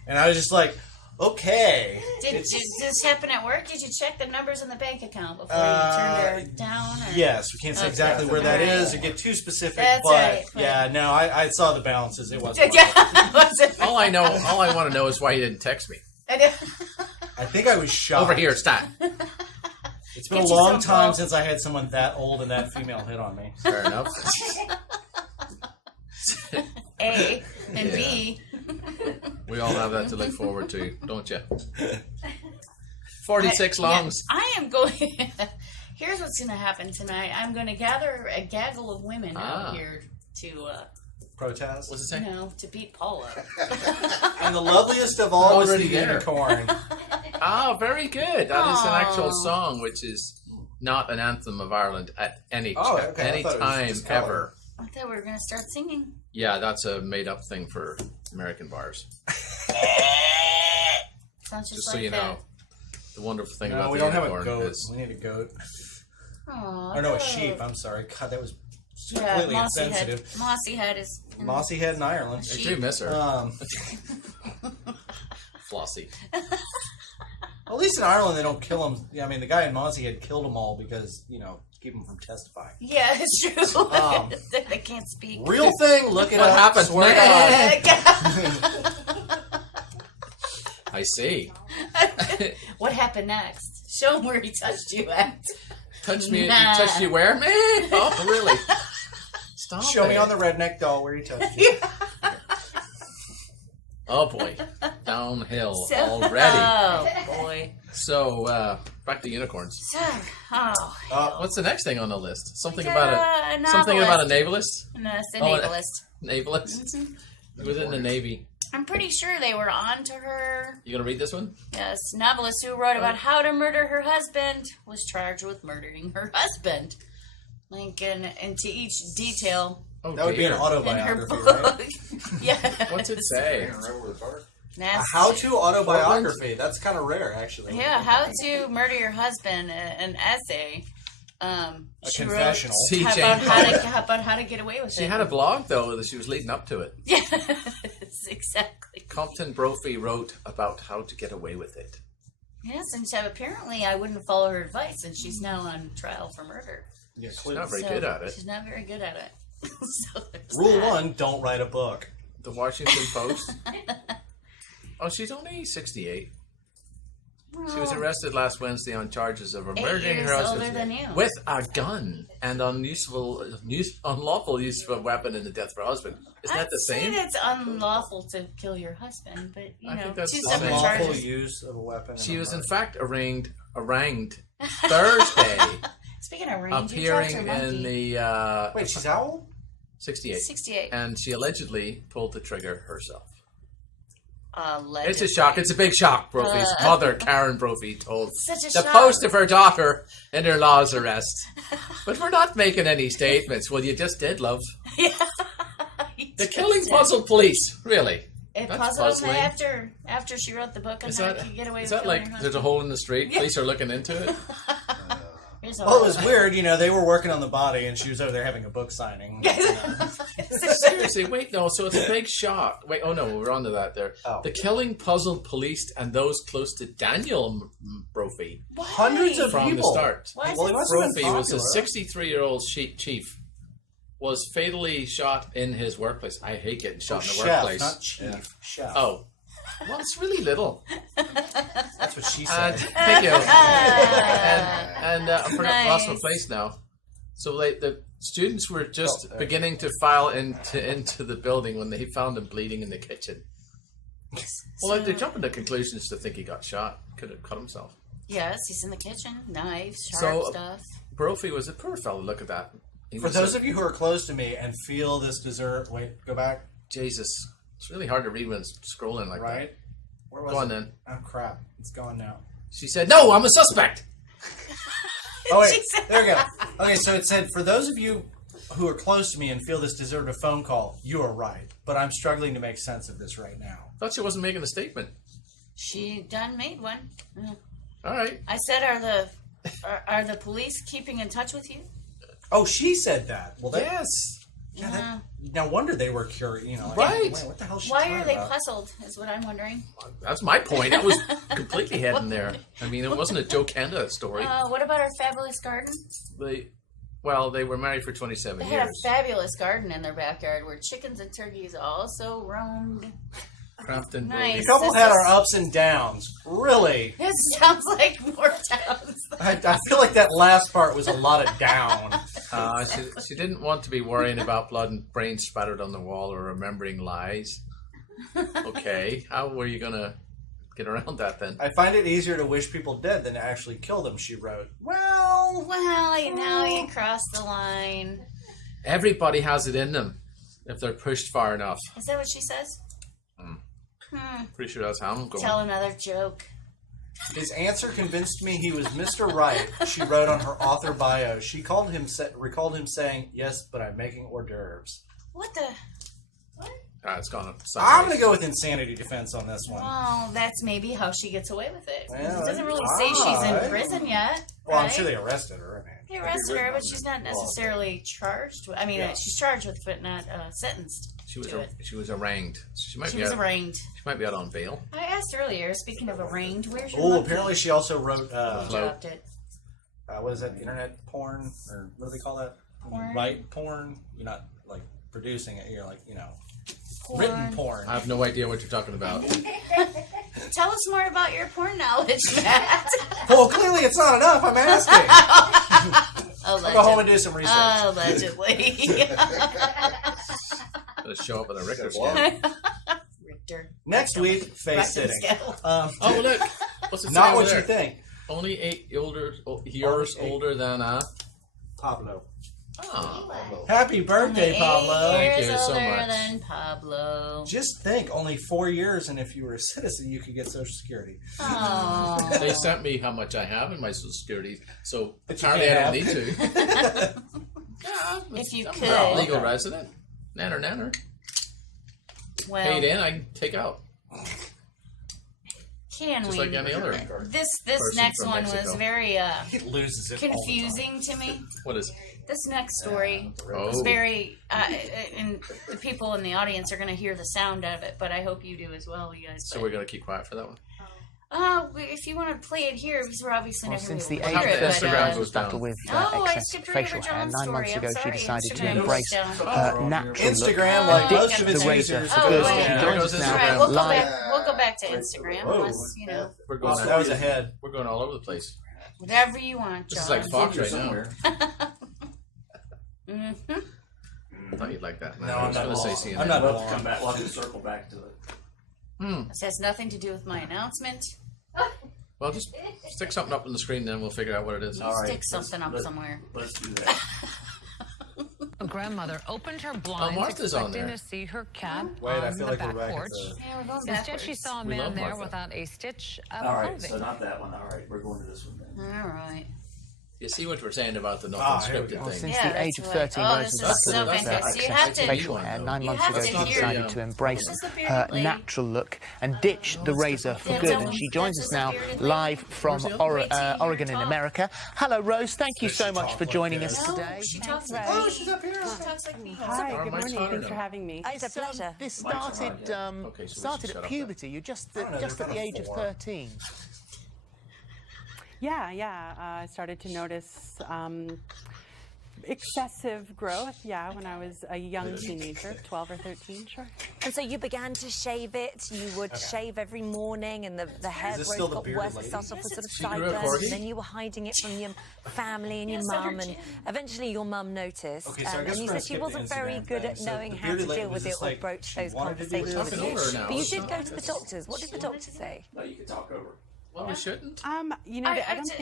and I was just like, "Okay." Did this happen at work? Did you check the numbers in the bank account before you turned her down? Or? Yes, we can't say Okay. exactly where that Alright. is or get too specific, That's but right. yeah, no, I saw the balances. It wasn't. Yeah, was it? All I want to know is why you didn't text me. I think I was shocked. Over here, stop. It's been a Get you long some time ball. since I had someone that old and that female hit on me. Fair enough. A and B. We all have that to look forward to, don't you? 46 longs. Yeah, I am going. Here's what's going to happen tonight. I'm going to gather a gaggle of women out here to, Protest. What's it say? to beat Paula. And the loveliest of all was the Already there. unicorn. Oh, very good. That is an actual Aw. song, which is not an anthem of Ireland at any Oh, okay. I any thought it was time just color. ever. I thought we were going to start singing. Yeah, that's a made-up thing for American bars. Sounds just Just so like you that. know, the wonderful thing No, about we the don't have a unicorn goat. is We need a goat. Aw, Or no, a good. sheep. I'm sorry. God, that was Yeah, completely Mossy insensitive. Head. Mossy Head is. Mossy head in Ireland. I do miss her, Flossie. At least in Ireland, they don't kill them. Yeah, I mean, the guy in Mossy Head killed them all because, keep them from testifying. Yeah, it's true. Um, They can't speak. Real thing, look it What up. happened? Swear to God. I see. What happened next? Show him where he touched you at. Touched me. Nah. Touched you where? Me? Oh, really? Stop Show it. me on the redneck doll where he touched you. Oh boy, downhill So- already. Oh boy. So back to unicorns. So, oh, What's the next thing on the list? Something It's about a something about a novelist. navalist. no, it's the Oh, navalist. Navalist. He was in the Navy. I'm pretty sure they were on to her. You gonna read this one? Yes, novelist who wrote about how to murder her husband was charged with murdering her husband. Link into each detail Oh, That would be an dear. in her autobiography, book. right? Yeah. What's it say? A Nasty. how-to autobiography. That's kind of rare, actually. Yeah, how to murder your husband, an essay. She wrote confessional. See, about Jane. how to get away with She it. had a blog though that she was leading up to it. Yes, exactly. Compton Brophy wrote about how to get away with it. Yes, and so apparently I wouldn't follow her advice, and she's now on trial for murder. Yeah, She's not very So, good at it. She's not very good at it. So there's Rule that. 1, don't write a book. The Washington Post. Oh, she's only 68. She was arrested last Wednesday on charges of 8 murdering years her older husband than you. with a gun and unlawful use of a weapon in the death of her husband. Isn't that the I'd same? say that's unlawful to kill your husband, but I think that's two the separate same. Unlawful charges. use of a weapon. She in a was in murder. fact arraigned Thursday, Speaking of range, you dropped her appearing in monkey. the Wait, she's how old? 68, 68. and she allegedly pulled the trigger herself. Allegedly. It's a shock. It's a big shock, Brophy's mother, Karen Brophy, told Such a the shock. Post of her daughter in her law's arrest. But we're not making any statements. Well, you just did, love. Yeah. The killing puzzled police, really. It That's puzzled me puzzling. after she wrote the book on Is how that, to get away is with that killing like her there's a husband. hole in the street? Police are looking into it. Here's Well, it was weird. They were working on the body, and she was over there having a book signing. Seriously, wait, no. So it's a big shock. Wait, oh no, we're on to that there. Oh. The killing puzzled police and those close to Daniel Brophy Hundreds of from people. the start. Why is Well, it he must have been Brophy was a popular. 63-year-old chief. Was fatally shot in his workplace. I hate getting shot in the Chef, workplace. not chief. Chef. Oh, well, it's really little. That's what she And said. thank you. and I forgot lost my Nice. place now. So the students were just beginning to file into the building when they found him bleeding in the kitchen. Well, they jumped into conclusions to think he got shot. Could have cut himself. Yes, he's in the kitchen. Knives, sharp So, stuff. Brophy was a poor fellow. Look at that. He For was those of you who are close to me and feel this dessert, wait, go back. Jesus, it's really hard to read when it's scrolling like Right? Where was Go on it? then. Oh crap! It's gone now. that. She said, "No, I'm a suspect." Oh wait, She said- there we go. Okay, so it said, for those of you who are close to me and feel this deserved a phone call, you are right. But I'm struggling to make sense of this right now. Thought she wasn't making a statement. She done made one. All right. I said, are the police keeping in touch with you? Oh, she said that. Well, that, Yes. yeah, that, no wonder they were curious. Like, Right. wait, what the hell? Is she Why talking are they about? puzzled? Is what I'm wondering. That's my point. I was completely heading there. I mean, it wasn't a Joe Canada story. What about our fabulous garden? They were married for 27 They had a years. fabulous garden in their backyard where chickens and turkeys also roamed. Crampton. Nice. The couple had our ups and downs. Really, It sounds like more towns. I feel like that last part was a lot of down. She didn't want to be worrying about blood and brains spattered on the wall or remembering lies. Okay, how were you gonna get around that then? I find it easier to wish people dead than to actually kill them. She wrote. Well, Now you crossed the line. Everybody has it in them if they're pushed far enough. Is that what she says? Pretty sure that's how I'm going. Tell another joke. his answer convinced me he was Mr. Right. She wrote on her author bio. She recalled him saying, "Yes, but I'm making hors d'oeuvres." What the? It's gone. I'm going to go with insanity defense on this one. Well, that's maybe how she gets away with it. Well, It doesn't really say she's in alright. prison yet. Well, I'm right? sure they arrested her. They arrested her, but she's not necessarily charged. I mean, she's charged with, but not sentenced. She was to it. she was arraigned. So she might She be was out, arraigned. She might be out on bail. I asked earlier. Speaking of arraigned, where's your Oh, monkey? apparently she also wrote, Dropped it. what is that, internet porn? Or what do they call that? Porn? Write porn? You're not, like, producing it. You're, like, Porn. written porn. I have no idea what you're talking about. Tell us more about your porn knowledge, Matt. Well, clearly it's not enough. I'm asking. I'll go home and do some research. Allegedly. Gonna show up at a Richter scale. Richter. Next week, face Rectum sitting. scale. Oh look, what's it say Not over what there? you think. Only 8 years Only 8. older than Pablo. Oh, Happy birthday, Only Pablo. 8 Thank years you so older much. than Pablo. Just think, only 4 years, and if you were a citizen, you could get Social Security. Oh. they sent me how much I have in my Social Security, so But you apparently I don't can't need to. If you I'm could. a legal resident. Nanner. Well, Paid in, I can take out. can Just we? like any other. This person next from one was Mexico. very He loses it all the time. confusing to me. What is? This next story was Oh, very, and the people in the audience are going to hear the sound of it, but I hope you do as well, you guys. so we're gonna keep quiet for that one. If you want to play it here, because we're obviously not going Since to the hear How age it. the of But, Instagram goes down. battle with oh, I excess skipped right facial over hair, John's 9 months story. ago I'm she sorry. decided to Instagram embrace goes down. natural look. Instagram, like Ditch most of its the razor users, for Oh, girls wait. who There joins goes us All now right, we'll go live. back. We'll go back to Instagram, Whoa. unless We're going. that was ahead. We're going all over the place. whatever you want, This is John. like Fox right now. somewhere. Mhm. I thought you'd like that. Man. No, I I'm was not going to say long. CNN. I'm not We'll long. have to come back. We'll have to circle back to it. This has nothing to do with my announcement. Well, just stick something up on the screen, then we'll figure out what it is. All right, Stick something up somewhere. Let's do that. A grandmother opened her blinds Martha's on expecting there. to see her cat Wait, I on feel the like we're back back at porch. the... Yeah, we're going Instead, backwards. she saw a We man love there Martha. without a stitch of All right, clothing. so not that one. All right, we're going to this one then. All right. You see what we're saying about the not here we unscripted go. thing? Since Yeah, the age that's of what- 13, oh, Rose this has is so developed fantastic. You access have to to- facial hair. 9 you months have ago, to she hear- decided to embrace This is the her bearded lady. natural look and ditch the razor for Yeah, good. tell And me. she joins This us is the now bearded lady. live from Wait till you hear Oregon in talk. America. Hello, Rose. Thank you Does so she much talk for like joining this? us No, today. she talks like Oh, me. she's up here. She talks like me. Hi, Or good Mike's morning. hotter Thanks for now. having me. It's a pleasure. This started Okay, so we should started shut at up puberty. You're just I don't know, just they're at the kind of age of four. 13. Yeah. I started to notice excessive growth, when I was a young teenager, 12 or 13, sure. And so you began to shave it. You would shave every morning, and the hair this still growth the got bearded worse. It lady? started off with sort of She grew a sideburns, corgi? and then you were hiding it from your family and your Yes, I mum, heard and you. eventually your mum noticed. Okay, so I and guess you we're said gonna she skip the wasn't very Instagram good thing. at So knowing the how to bearded lady deal was with it just or like, broach she those wanted to do conversations this. with Talking you. over now. But you It's did not- go to the doctors. What did the doctor say? No, you can talk over. Well, we shouldn't. I don't think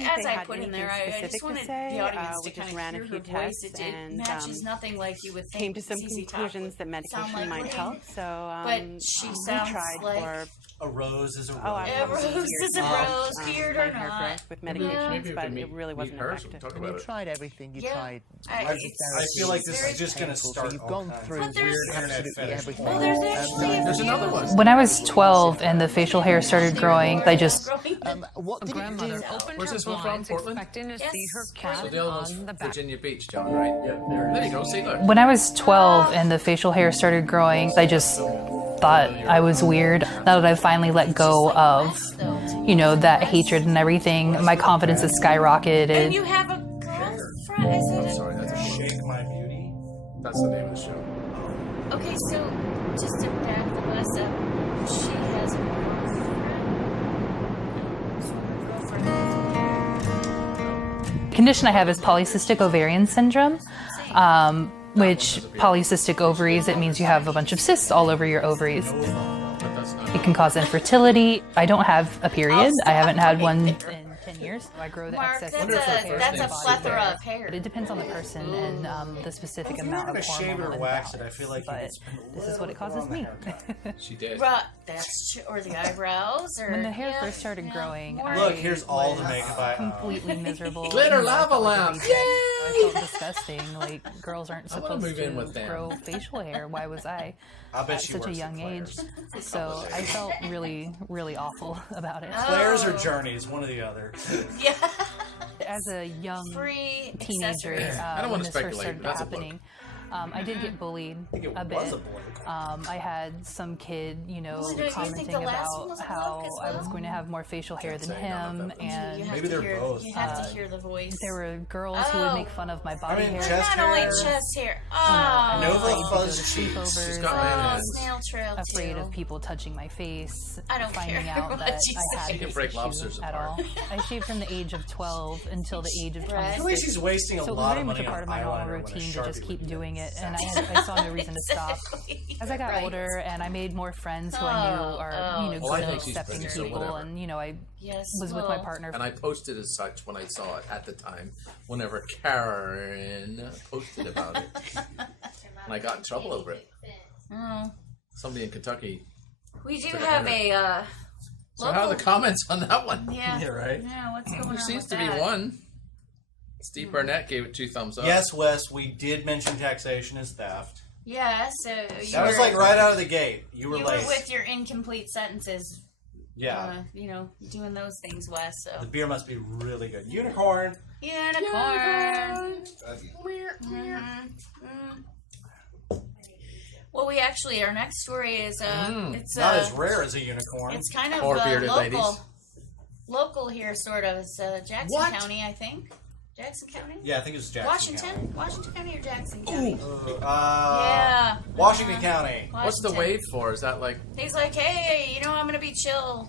as they I had put in anything there, I specific just wanted to say. the audience We to just kind ran of a hear few her voice. tests It and matches nothing like you would think. came to some ZZ Top conclusions would that medication sound like might Wayne. help. So, But she we sounds tried like- for A rose is a rose. I Yeah, probably rose years is a now, rose, beard my or hair not. growth with Maybe medications, we but can it really wasn't meet her, so we effective. can talk You about it. tried everything. You Yeah. tried. I feel like this is just going to painful, start so you've all gone kinds through of But there's- weird internet absolutely fetish. everything. Well, there's actually There's another one. When I was 12 and the facial hair started growing, I just What a did it grandmother do? opened Where's her this one from? blinds Portland? expecting to Yes. see her So cat So the other one's on the back. Virginia Beach, John, right? Yep, there it There is. you go. See, look. When I was 12 and the facial hair started growing, I just thought I was weird. Now that I've finally let go of, that hatred and everything, my confidence has And skyrocketed. you have a girlfriend? Is I'm it? sorry, that's a Shake My Beauty. That's the name of the show. Okay, so just to back the bus up, she has a girlfriend. So her girlfriend. The condition I have is polycystic ovarian syndrome, which polycystic ovaries, it means you have a bunch of cysts all over your ovaries. But that's not. It can cause infertility. I don't have a period. I haven't had one in 10 years. I grow the Mark, excess that's natural a hair that's in a the body plethora hair. of hair. But it depends on the person and the specific If you're amount going of to shave it hormonal or wax it, I imbalance. feel like you But could spend a this is what it little bit causes on the me. haircut. She did. That's or the eyebrows or When the hair yeah, first started yeah, growing, more- I Look, here's all the was makeup I own. completely miserable. Glitter You know, I lava felt like a lamp. reject. I felt disgusting. Like girls aren't I wanna supposed move in with to them. grow facial hair. Why was I I bet at she such a works young at age? Claire's. So I felt really, really awful about it. Claire's or Oh. Journey's, one or the other. Yeah. As a young Free teenager, accessories. I don't when wanna this first speculate, started but that's a book. happening, I did get bullied I think it a bit. was a boy. I had some kid, Well, do you think commenting the last one about was a how book as I was well? going to have more facial hair than say none of him, them. You and have Maybe to they're hear, both. You have to hear the voice. there were girls who would make Oh. fun of my body mean, hair. chest Not only hair. chest hair. I Oh. was Nova afraid to go fuzz to cheeks. sleepovers, She's got Oh, man hands. snail trail afraid too. of people touching my face, I don't finding care out what that you I say. had You can this break issue lobsters at apart. all. I shaved from the age of 12 until the age of Right. 26. I feel like she's wasting a So it was lot very of much a money part of on my normal eyeliner when a routine to Sharpie just keep would do doing that. it, and I saw no reason to stop. As I got Right. older and I made more friends who I knew are, Oh, Well, I good think at she's accepting pretty, so people, whatever. and I Yes. was with my well, partner. And I posted as such when I saw it at the time, whenever Karen posted about it. And I got in trouble over it. Oh. Somebody in Kentucky. We do Took a have haircut. a So how are the comments on that one? yeah. Yeah, right? Yeah, what's going There on seems with to be that? one. Steve Barnett gave it 2 thumbs up. Yes, Wes, we did mention taxation as theft. Yeah, so you That was were, like right out of the gate. You were you late. were with your incomplete sentences. Yeah. Doing those things, Wes. So The beer must be really good. Unicorn. unicorn. Well, we actually our next story is it's Not as rare as a unicorn. It's kind of Or bearded local, ladies. local here, sort of. It's Jackson What? County, I think. Jackson County. Yeah, I think it was Jackson Washington County or Jackson County? County. Yeah. Washington County. What's the Washington. wave for? Is that like He's like, hey, I'm gonna be chill.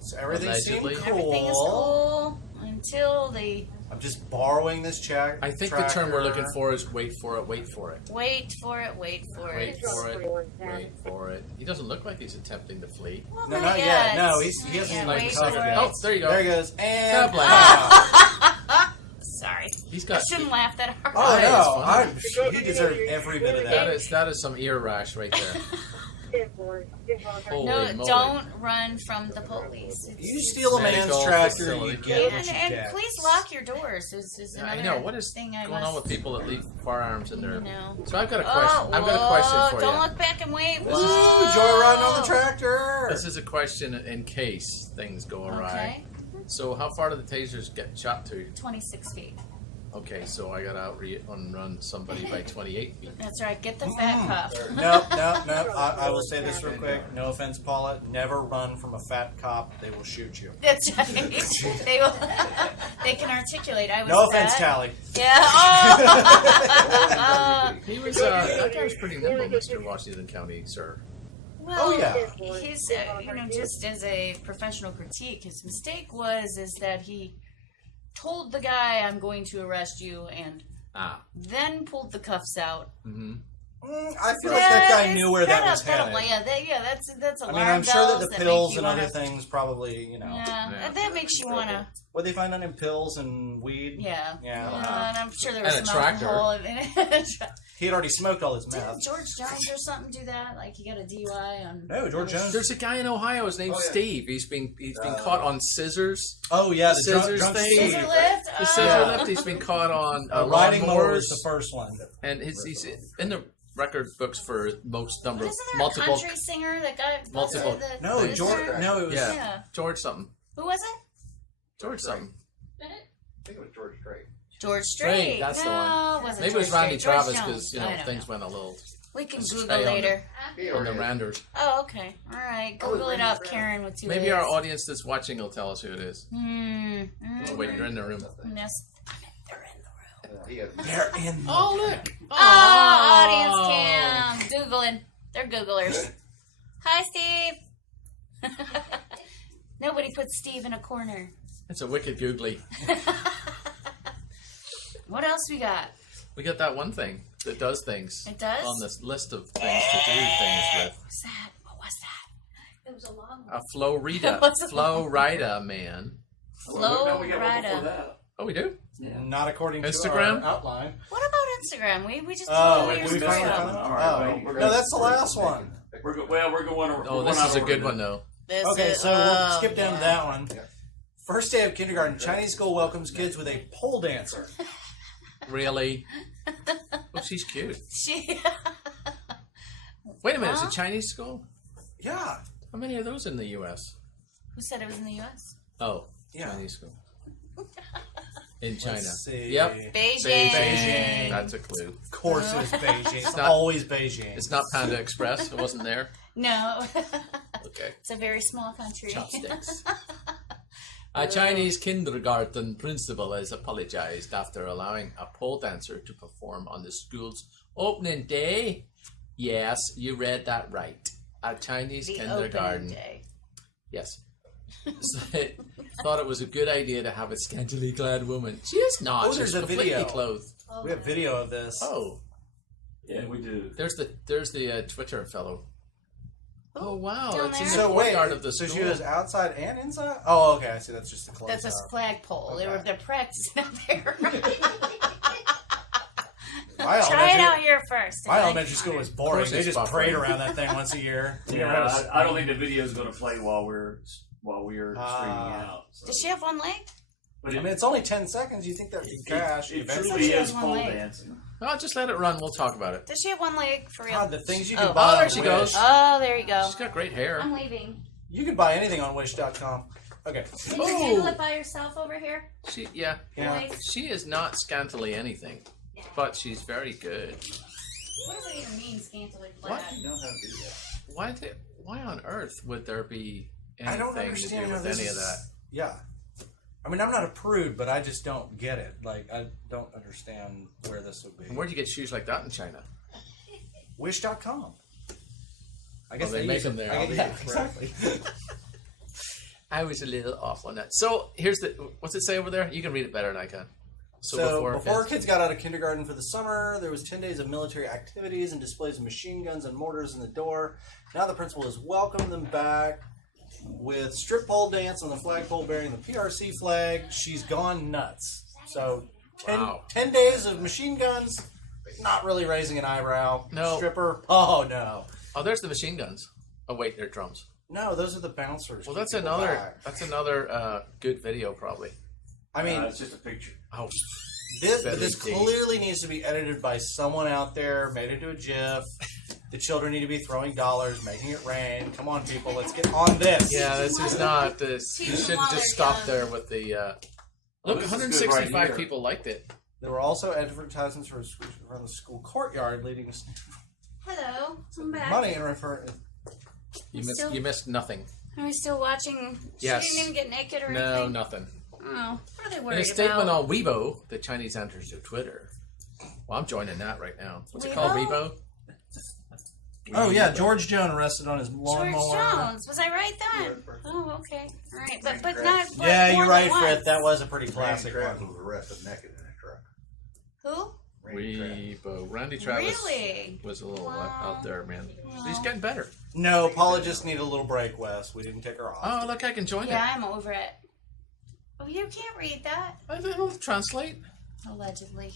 So everything Allegedly. seemed cool. Everything is cool until the I'm just borrowing this check. I think the term we're looking for is wait for it, wait for it. wait for it, wait for Wait it. for it, wait for it. He doesn't look like he's attempting to flee. Well, No, not yet. No, he hasn't even wait covered for it. Oh, there you go. There he goes. And God Sorry. He's I got. shouldn't laugh that hard. oh That is no, funny. he deserved every bit of that. That is some ear rash right there. Holy No, moly. don't run from the police. You steal a man's Medical tractor, facility. you get what you And get. please lock your doors. Is I another know. What is thing I going must, on with people that leave firearms in there? No. So I've got a question. I've got a question for Don't you. look back and wait. This is- Whoa. Joyriding on the tractor. This is a question in case things go awry. Okay. So how far do the tasers get shot to? 26 feet. Okay, so I gotta outrun somebody by 28 feet. That's right. Get the fat cup. No. I will say this real quick. No offense, Paula. Never run from a fat cop. They will shoot you. That's right. They will. They can articulate. I was No offense, fat. Callie. Yeah. Oh. He was that guy was pretty nimble, Mr. Washington County, sir. Well, Oh, yeah. his, just as a professional critique, his mistake was that he told the guy, "I'm going to arrest you," and then pulled the cuffs out. Mm-hmm. I feel like that guy knew where that was headed. That's I alarm mean, I'm sure that bells the pills make and you other wanna, things probably, Yeah, that makes you wanna. What they find on him, pills and weed? Yeah. Yeah. And I'm sure there was And a some tractor. alcohol in it. He had already smoked all his Didn't meth. George Jones or something do that? Like he got a DUI on. No, George Jones. There's a guy in Ohio. His name's Steve. He's been caught on scissors. Oh yeah, the scissors drunk thing. Steve. Scissor lift. The scissor lift. He's been caught on Riding mower lawnmowers. was the first one. And he's in the record books for most number of Isn't there multiple. a country singer that got multiple- busted? No, Things. George. No, it was. Yeah. George something. Who was it? George something. I think it was George Strait. George Strait. That's the no, one. It wasn't Maybe it was George Randy Strait. George Travis Jones. because I don't things know. went a little We can astray Google on later. on the Randers. Oh, okay. All right. Google it up, Karen, with two Maybe A's. our audience that's watching will tell us who it is. Hmm. Oh, wait, they're in the room. Yes. They're in the room. They're in. Oh, look. Oh, audience cam. Googling. They're Googlers. Hi, Steve. Nobody put Steve in a corner. It's a wicked googly. What else we got? We got that one thing that does things. It does? On this list of things to do things with. What's that? What was that? It was a long one. A Florida. What's a- Florida man. Flo we got one before Rida. that. Oh, we do? Not according to Instagram? our outline. What about Instagram? We just Oh, did did years we ago. find it? All right, well, No, that's the last one. We're going. Oh, this is a good one, though. This Okay, is- so we'll oh, skip down to yeah. that one. First day of kindergarten, Chinese school welcomes kids with a pole dancer. Really? Oh, she's cute. She. Wait a minute, Huh? it's a Chinese school? Yeah. How many are those in the U.S.? Who said it was in the U.S.? Oh, Yeah. Chinese school. In China. Let's see. Yep. Beijing. Beijing. That's a clue. Of course it was Beijing. It's not- always Beijing. It's not Panda Express. It wasn't there. No. Okay. It's a very small country. Chopsticks. A Chinese kindergarten principal has apologized after allowing a pole dancer to perform on the school's opening day. Yes, you read that right. A Chinese The kindergarten. opening day. Yes. Thought it was a good idea to have a scantily clad woman. She is not. Oh, She's there's a completely video. clothed. We have video of this. Oh, Yeah, we do. there's the Twitter fellow. Oh wow, Down that's in the there? So wait, courtyard of the so school. she was outside and inside? Oh, okay. I see. That's just the clothes. That's a flagpole. They're practicing out there. My Try it elementary- out here first. My elementary school was boring. course They it's just buffering. prayed around that thing once a year. Yeah, I don't think the video is going to play while we're streaming out. So. Does she have one leg? But I mean, it's only 10 seconds. You think that'd be cash? It eventually? truly She has is one pole leg. dancing. Oh, just let it run. We'll talk about it. Does she have one leg for real? God, the things you can Oh. buy. Oh, there on she Wish. goes. Oh, there you go. She's got great hair. I'm leaving. You can buy anything on Wish.com. Okay. Can you handle it by yourself over here? Yeah. Yeah. Boys? She is not scantily anything, but she's very good. What does it even mean, scantily What? clad? Why on earth would there be I don't anything to do understand how with this any is, of that? Yeah. I mean, I'm not a prude, but I just don't get it. Like, I don't understand where this would be. And where'd you get shoes like that in China? Wish.com. I guess they they make use them it. there. Yeah, exactly. I was a little off on that. So here's what's it say over there? You can read it better than I can. So before kids got out of kindergarten for the summer, there was 10 days of military activities and displays of machine guns and mortars in the door. Now the principal has welcomed them back with strip pole dance on the flagpole bearing the PRC flag. She's gone nuts. So 10 days of machine guns, not really raising an eyebrow. No. Stripper, oh no. Oh, there's the machine guns. Oh wait, they're drums. No, those are the bouncers. Well, Keep that's people another. back. That's another good video, probably. I mean, it's just a picture. Oh, this indeed. clearly needs to be edited by someone out there, made into a GIF. The children need to be throwing dollars, making it rain. Come on, people, let's get on this. yeah, this is not. This you shouldn't just stop there with the. Look, this is good 165 right here. people liked it. There were also advertisements from the school courtyard leading to Hello, I'm back. money and refer. You missed nothing. Are we still watching? Yes. She didn't even get naked or No, anything? nothing. Oh, what are they In worried a statement about? on Weibo, the Chinese answers to Twitter. Well, I'm joining that right now. What's it Weibo? called, Weibo? Oh yeah, George Jones arrested on his George lawnmower. Jones. Was I right then? Oh, okay. All right, but not. Yeah, more you're than right, once. Fred. That was a pretty classic Travis one. was arrested naked in a truck. Who? Weibo. Randy Travis Really? was a little Wow. out there, man. He's getting better. No, Paula just needed a little break, Wes. We didn't take her off. Oh, look, I can join Yeah, I'm over it. Oh, you can't read that. it. It'll translate. Allegedly.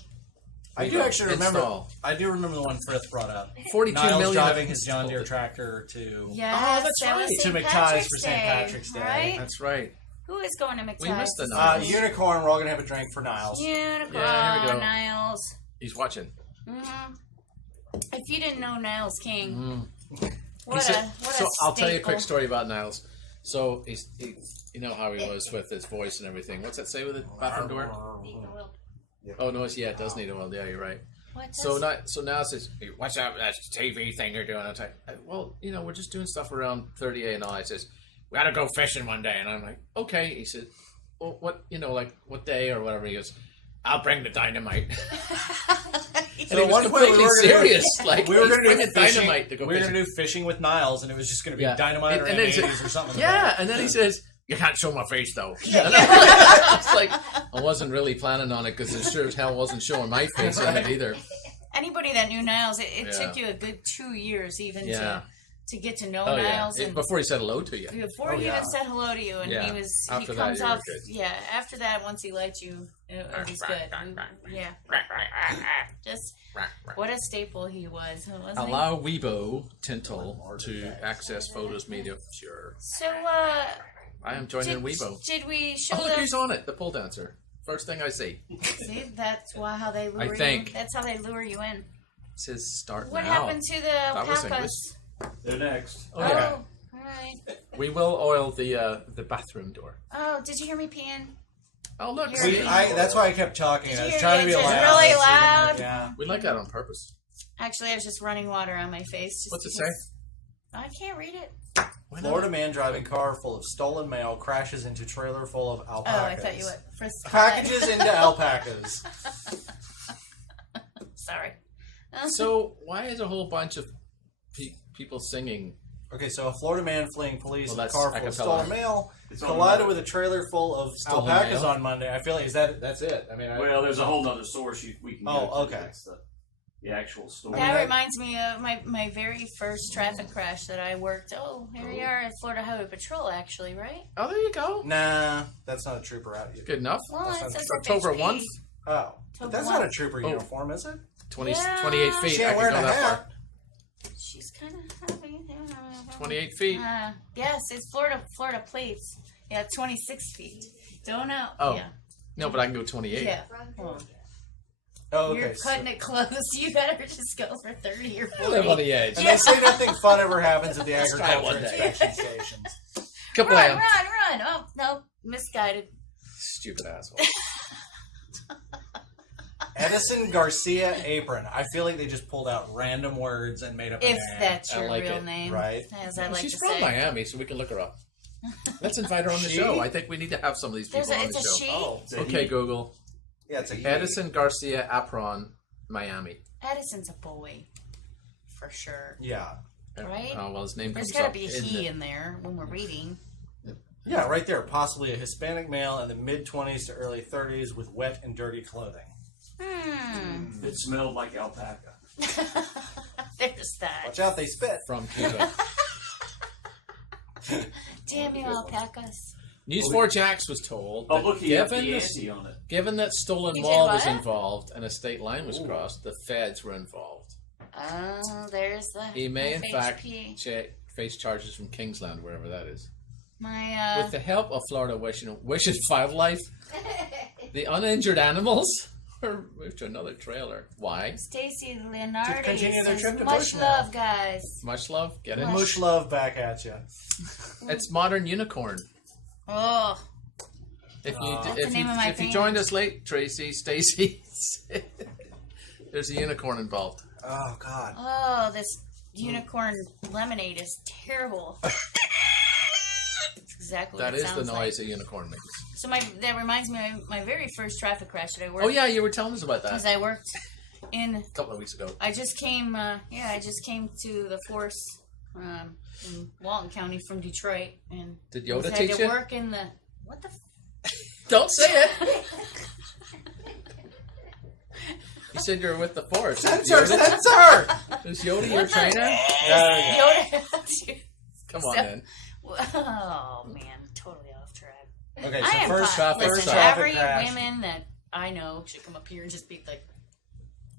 I do Weibo. actually remember. Install. I do remember the one Frith brought up. 42 Niles million driving his John installed Deere it. tractor to Yes, that's that was right. To St. McTies Patrick's for St. Day, Patrick's Day. Right? That's right. Who is going to McTies? We missed the Niles. Unicorn. We're all gonna have a drink for Niles. Unicorn, Yeah, here we go. Niles. He's watching. hmm If you didn't know Niles King, what He said- a so I'll tell you a staple. quick story about Niles. So you know how he was with his voice and everything. What's that say with the bathroom door? Oh no, yeah, it does need oil. Yeah, you're right. What So does- now it says, "Hey, what's up? That TV thing you're doing?" I'm like, well, we're just doing stuff around 30A and all. He says, we gotta go fishing one day, and I'm like, okay. He said, well, what, like what day or whatever. He goes, I'll bring the dynamite. And So he at was one point completely serious. Like we were he's gonna do bringing fishing. dynamite to go We were fishing. gonna do fishing with Niles, and it was just gonna be Yeah. dynamite or And then he M80s said- or something. Yeah, and then he says, you can't show my face though. And I was like, I wasn't really planning on it because it sure as hell wasn't showing my face on it either. Anybody that knew Niles, it Yeah. took you a good 2 years even Yeah. to get to know Oh yeah, Niles. And before he said hello to you. before Oh, he yeah. even said hello to you, and Yeah. he After that, comes you were off. good. Yeah, after that, once he liked you, it was good. Yeah, just what a staple he was, wasn't he? Allow Weibo Tintle to access photos media. Sure. So, I am joining Weibo. did we show Oh, look the? who's on it. The pole dancer. First thing I see. See, that's how they lure think. you. That's how they lure you in. It says start What now. happened to the That was alpacas? They're next. Oh, yeah. all right. We will oil the bathroom door. Oh, did you hear me peeing? Oh, look. You're- See? That's why I kept talking. Did I you was hear trying to it be just loud. really loud? Yeah. We like that on purpose. Actually, I was just running water on my face. Just What's it because- say? I can't read it. Why not? Florida man driving car full of stolen mail crashes into trailer full of Oh, alpacas. I thought you would. First Packages into alpacas. Sorry. So why is a whole bunch of people singing? Okay, so a Florida man fleeing police Well, in a that's car full a of cappella. stolen mail It's on collided Monday. with a trailer full of Stolen alpacas mail? on Monday. I feel like that's it. I mean, Well, there's a whole other source we can Oh, go to. okay. That's the actual story. That reminds me of my very first traffic crash that I worked. Oh, here we are at Florida Highway Patrol, actually, right? Oh, there you go. nah, that's not a trooper out yet. Good enough. Well, it That's says October FHP. 1st? Oh, but that's not a trooper Oh. uniform, is it? 28 Yeah. feet. She I ain't can wearing go a that far. hat. She's kind of heavy. 28 feet. Yes, it's Florida plates. Yeah, 26 feet. Don't know. Oh. Yeah. No, but I can go 28. Yeah. Oh, You're okay. cutting it close. You better just go for 30 or 40. I live on the edge. And they say nothing fun ever happens at the Let's try it agriculture one day. inspection stations. Couple Run, of run, run. Oh, no. Misguided. stupid asshole. Edison Garcia Apron. I feel like they just pulled out random words and made up a If name. that's I your like real it. name. Right. As I like She's to from say. Miami, so we can look her up. Let's invite her on the She? show. I think we need to have some of these people on It's the a show. she. Oh, It's a Okay, he. Google. yeah, it's a he. Edison Garcia Apron, Miami. Edison's a boy. For sure. Yeah. Right? Oh, well, his name There's comes got to up be a in he the- in there when we're reading. Yeah, right there. Possibly a Hispanic male in the mid-20s to early 30s with wet and dirty clothing. It smelled like alpaca. There's that. Watch out, they spit. from Cuba. Damn you, alpacas. News 4 Jax was told Oh, that look, he had the given, ante on it. given that stolen He did mall was what? involved and a state line was crossed, the feds were involved. Oh, there's the He may, in fact, FHP. face charges from Kingsland, wherever that is. My With the help of Florida Wish and Wildlife, the uninjured animals were moved to another trailer. Why? Stacy Leonardi To continue their says, trip to much Bushnell." love, guys. Much love. Get it? Mush love back at you. It's Modern Unicorn. Oh, If you That's the name of my if you band. joined us late, Tracy, Stacy, there's a unicorn involved. Oh God. oh, this unicorn lemonade is terrible. That's exactly That what it is the sounds noise a unicorn makes. So that reminds me of my very first traffic crash that I worked. Oh yeah, you were telling us about Because that I worked in. a couple of weeks ago. I just came. I just came to the force in Walton County from Detroit, and Did Yoda had teach to you? work in the what the. Don't say it. You said you were with the force. Censor! Is Yoda your trainer? Yoda. Come on, So- then. Oh man, totally off track. Okay, I so am first fine. traffic Listen, stop. every crash. women that I know should come up here and just be like,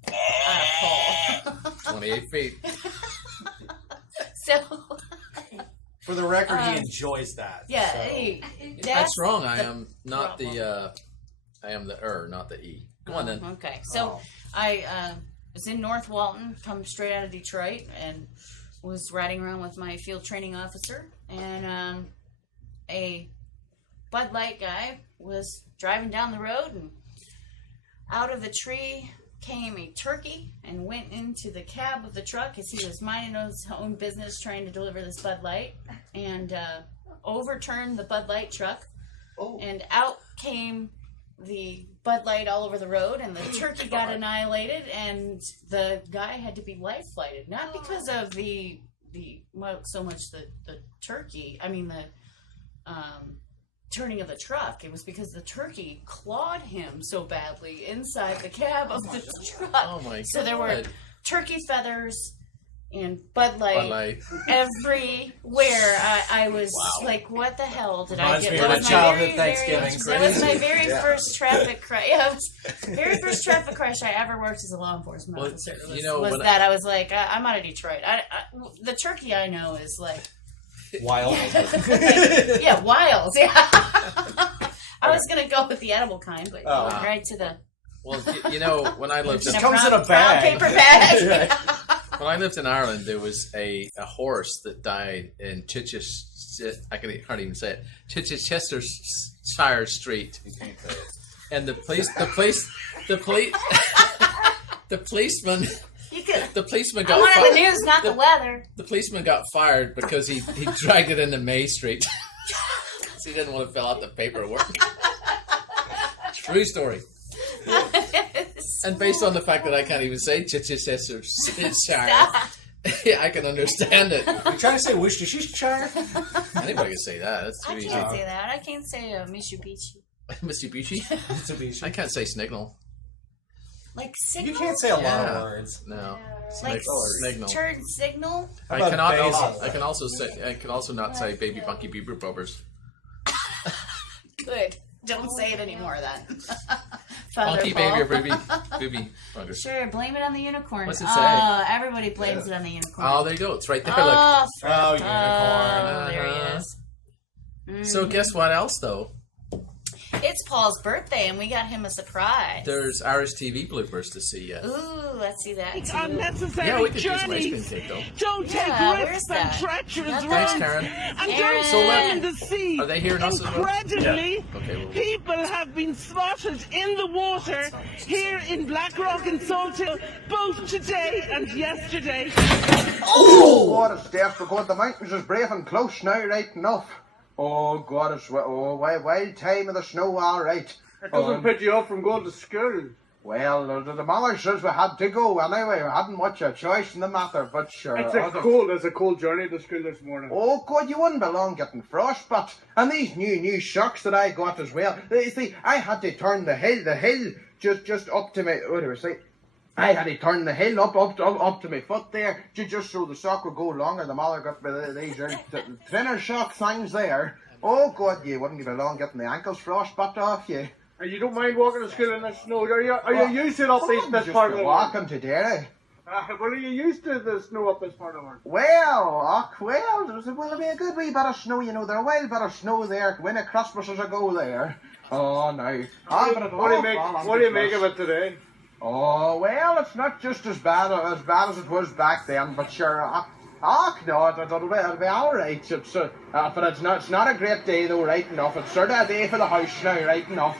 on a pole. 28 feet. So, For the record, he enjoys that. yeah, so. hey, That's wrong. I the am not problem. I am the not the E. Come on then. Okay, so I was in North Walton, come straight out of Detroit, and was riding around with my field training officer, and a Bud Light guy was driving down the road, and out of the tree came a turkey and went into the cab of the truck as he was minding his own business trying to deliver this Bud Light, and overturned the Bud Light truck, and out came the Bud Light all over the road, and the turkey got annihilated, and the guy had to be life flighted, not because of the well, so much the turkey, I mean the turning of the truck. It was because the turkey clawed him so badly inside the cab of the truck. Oh my god. So there were turkey feathers and Bud Light everywhere. I was like, what the hell did I Reminds get? me That of was my my childhood very, Thanksgiving. That was my very Yeah. first traffic crash. Yeah, it was the very first traffic crash I ever worked as a law enforcement Well, officer. you know, Was when that I was like, I'm out of Detroit. The turkey I know is like Wild. yeah, wild. Yeah. I was gonna go with the edible kind, but Oh. right to the Well, you know, when I lived Just in, comes in a bag. brown paper bag. when I lived in Ireland, there was a horse that died in Chichester. I can't even say it. Chichestershire Street. You can't say it. And the policeman. You could. The policeman I got wanted the fired. news, not the weather. The policeman got fired because he dragged it into May Street. Because he didn't want to fill out the paperwork. True story. And based on the fact that I can't even say Chichester, I can understand it. You trying to say Worcestershire? Anybody can say that. That's too I easy. can't say that. I can't say Mitsubishi. Mitsubishi? Mitsubishi. I can't say Snignal. Like signal. You can't say a lot Yeah. of words. No. Like Snignal. turn signal. How I about cannot. basil? I can also say. I can also not say baby bunky beaver bubbers. Good. Don't say it anymore then. Father Bunky Paul. baby booby buggers. Sure, blame it on the unicorn. What's it say? Everybody blames it on the unicorn. Oh, there you go. It's right there. Look. Oh, Oh, unicorn. there Uh-huh. he is. Mm. So guess what else though? It's Paul's birthday, and we got him a surprise. There's Irish TV bloopers to see yet. Ooh, let's see that. It's too. unnecessary Yeah, we could use some ice journeys. cream cake though. Don't Yeah, take where's risks and that? treacherous Thanks, Thanks, roads. Karen. And Karen. don't swim in the sea. Are they here in us as well? Incredibly, Okay. Well, people have been spotted in the water here in Blackrock and Salt Hill both today and yesterday. Oh, what a step, because the mountains is brave and close now, right enough. Oh, God, it's wild time of the snow, all right. It doesn't put you up from going to school. Well, the mother says we had to go anyway. We hadn't much a choice in the matter, but sure. It's a cold journey to school this morning. Oh, God, you wouldn't be long getting frostbite. And these new shocks that I got as well. You see, I had to turn the hill just up to my, what do I say? I had to turn the hill up to my foot there, just so the sock would go longer. The mother got me these thinner shock things there. Oh, God, you wouldn't be long getting the ankles frostbite off you. And you don't mind walking to school in the snow, are you? Are you used to it up this part of the world? walking to Derry. Well, are you used to the snow up this part of work? Well, will be a good wee bit of snow, you know. There a while bit of snow there when the Christmases ago there. Oh, no. What do you make of it today? Oh, well, it's not just as bad as it was back then, but sure, no, it'll be alright. But it's not a great day though, right enough. It's sort of a day for the house now, right enough.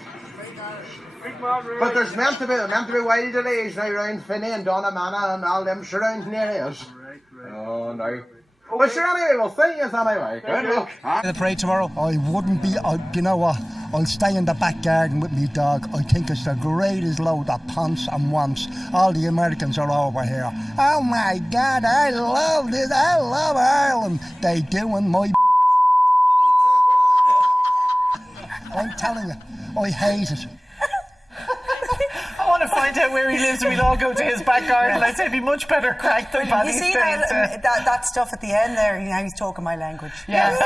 But there's meant to be wild delays now round Finney and Donnamana and all them surrounding areas. Right. Oh, no. But sure, anyway, we'll see you anyway. Good luck. The parade tomorrow, I wouldn't be, you know what, I'll stay in the back garden with me dog. I think it's the greatest load of pants and wants. All the Americans are over here. Oh my God, I love this, I love Ireland. They doing my I'm telling you, I hate it. I want to find out where he lives and we'll all go to his back garden. I'd say it'd be much better cracked than Paddy's You see Day. that stuff at the end there, you know, he's talking my language. Yeah.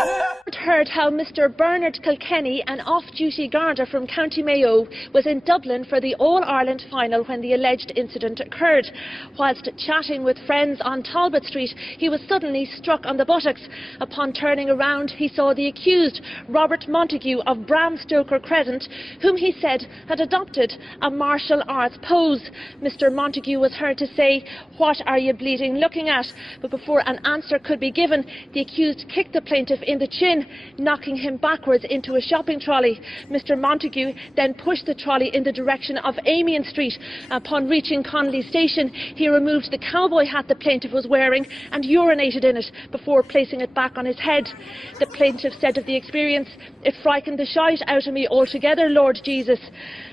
Heard how Mr. Bernard Kilkenny, an off-duty Garda from County Mayo, was in Dublin for the All-Ireland final when the alleged incident occurred. Whilst chatting with friends on Talbot Street, he was suddenly struck on the buttocks. Upon turning around, he saw the accused, Robert Montague of Bramstoker Crescent, whom he said had adopted a martial arts pose. Mr. Montague was heard to say, "What are you bleeding looking at?" But before an answer could be given, the accused kicked the plaintiff in the chin, knocking him backwards into a shopping trolley. Mr. Montague then pushed the trolley in the direction of Amiens Street. Upon reaching Connolly Station, he removed the cowboy hat the plaintiff was wearing and urinated in it before placing it back on his head. The plaintiff said of the experience, "It frightened the shite out of me altogether, Lord Jesus."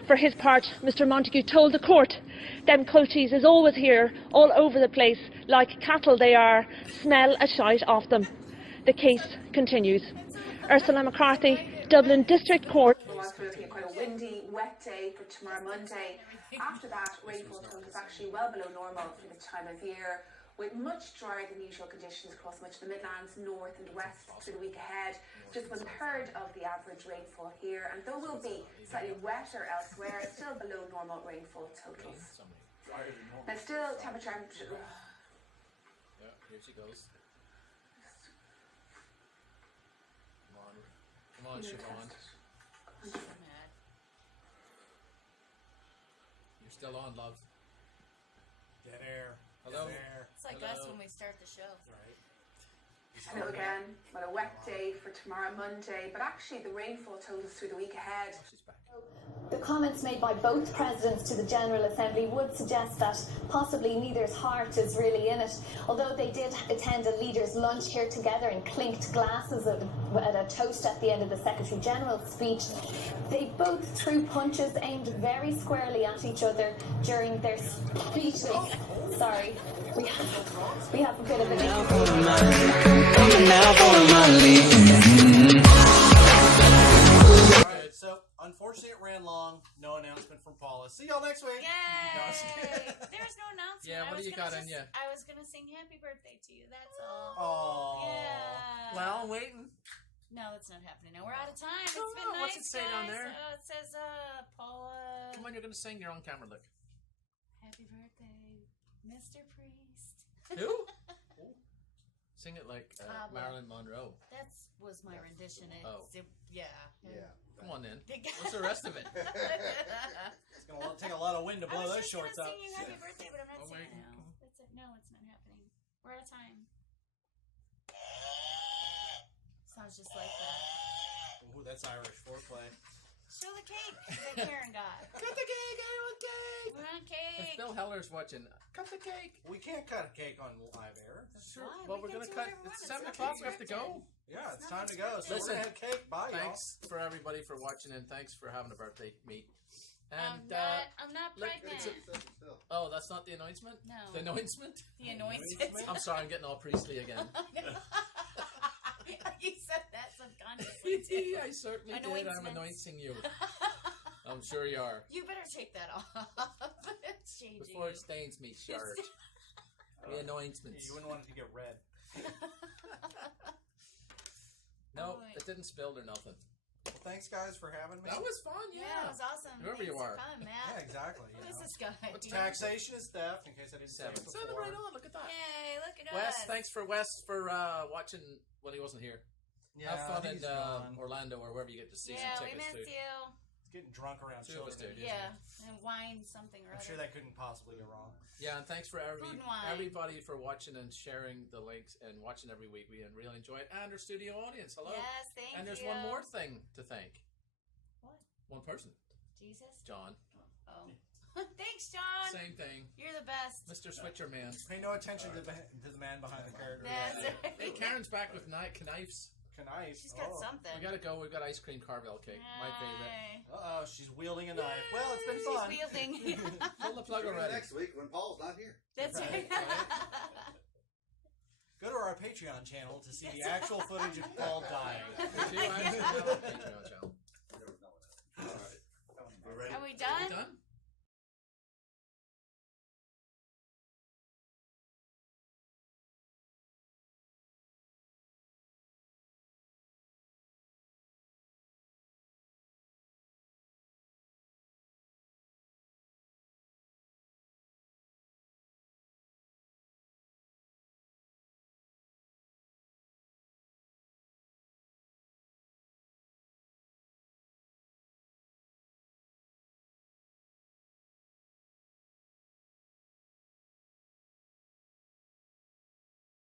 For his part, Mr. Montague told the court, "Them culties is always here, all over the place, like cattle they are, smell a shite off them." The case continues. Ursula McCarthy, Dublin District Court. Looking at quite a windy, wet day for tomorrow Monday. After that, rainfall total is actually well below normal for this time of year, with much drier than usual conditions across much of the Midlands, north and west through the week ahead. Just 1/3 of the average rainfall here, and though will be slightly wetter elsewhere, it's still below normal rainfall totals. Now still temperature... Yeah, here she goes. Come on, Siobhan. You're still on, love. Dead air. Hello. Dead air. It's like us when we start the show. Right. Hello again. Well, a wet day for tomorrow Monday, but actually the rainfall totals through the week ahead. The comments made by both presidents to the General Assembly would suggest that possibly neither's heart is really in it. Although they did attend a leaders' lunch here together and clinked glasses at a toast at the end of the Secretary General's speech, they both threw punches aimed very squarely at each other during their speeches. Sorry, we have a bit of an Alright, so unfortunately it ran long. No announcement from Paula. See y'all next week. Yay! There's no announcement. Yeah, what do you got in you? I was gonna sing happy birthday to you, that's all. Oh. Yeah. Well, I'm waiting. No, that's not happening now. We're out of time. It's Oh, been no, nice, what's it say guys. down there? It says, Paula. Come on, you're going to sing your own camera, look. Happy birthday, Mr. Priest. Who? Sing it like Marilyn Monroe. That was my rendition. Yeah. Come on then. What's the rest of it? It's going to take a lot of wind to blow those shorts up. I was just singing happy birthday, but I'm not singing now. That's it. No, it's not happening. We're out of time. Sounds just like that. Ooh, that's Irish foreplay. Show the cake that Karen got. Cut the cake! I want cake! We want cake! If Bill Heller's watching, cut the cake! We can't cut a cake on live air. Sure. Well, we're going to cut. It's 7 o'clock. We have to go. Yeah, it's time to go. So Listen, we're gonna have cake. Bye, thanks for everybody for watching, and thanks for having a birthday meet. And I'm not pregnant. Oh, that's not the announcement? No. The announcement? The announcement. I'm sorry, I'm getting all priestly again. You said that subconsciously. I certainly did. I'm anointing you. I'm sure you are. You better take that off. It's changing. Before it stains me shirt. The anointments. You wouldn't want it to get red. No, it didn't spill or nothing. thanks guys for having me. That was fun, Yeah, it was awesome. Whoever Thanks you are. for coming, Matt. Yeah, exactly. Who you is know. this guy? Taxation is theft, in case I didn't say it before. 7 right on. Look at that. Yay, look at Wes, us. thanks for watching when he wasn't here. Yeah, Have fun in he's gone. Orlando or wherever you get to see Yeah, some we tickets missed to. you. Getting drunk around Two of us children. did. Yeah, and wine something or I'm other. sure that couldn't possibly go wrong. Yeah, and thanks for Food and wine. everybody for watching and sharing the links and watching every week. We really enjoy it. And our studio audience. Hello. Yes, thank you. And there's one more thing to thank. What? One person. Jesus? John. Oh. Thanks, John. Same thing. You're the best. Mr. Switcher Man. Pay no attention to the man behind the character. That's right. Hey, Karen's back with knives. Knives. She's got something. We gotta go. We've got ice cream Carvel cake. My favorite. Uh-oh, she's wielding a knife. Well, it's been She's fun. wielding. Pull the plug already. Next week when Paul's not here. That's right. Go to our Patreon channel to see the actual footage of Paul dying. Patreon channel. All right. Are we done? Done?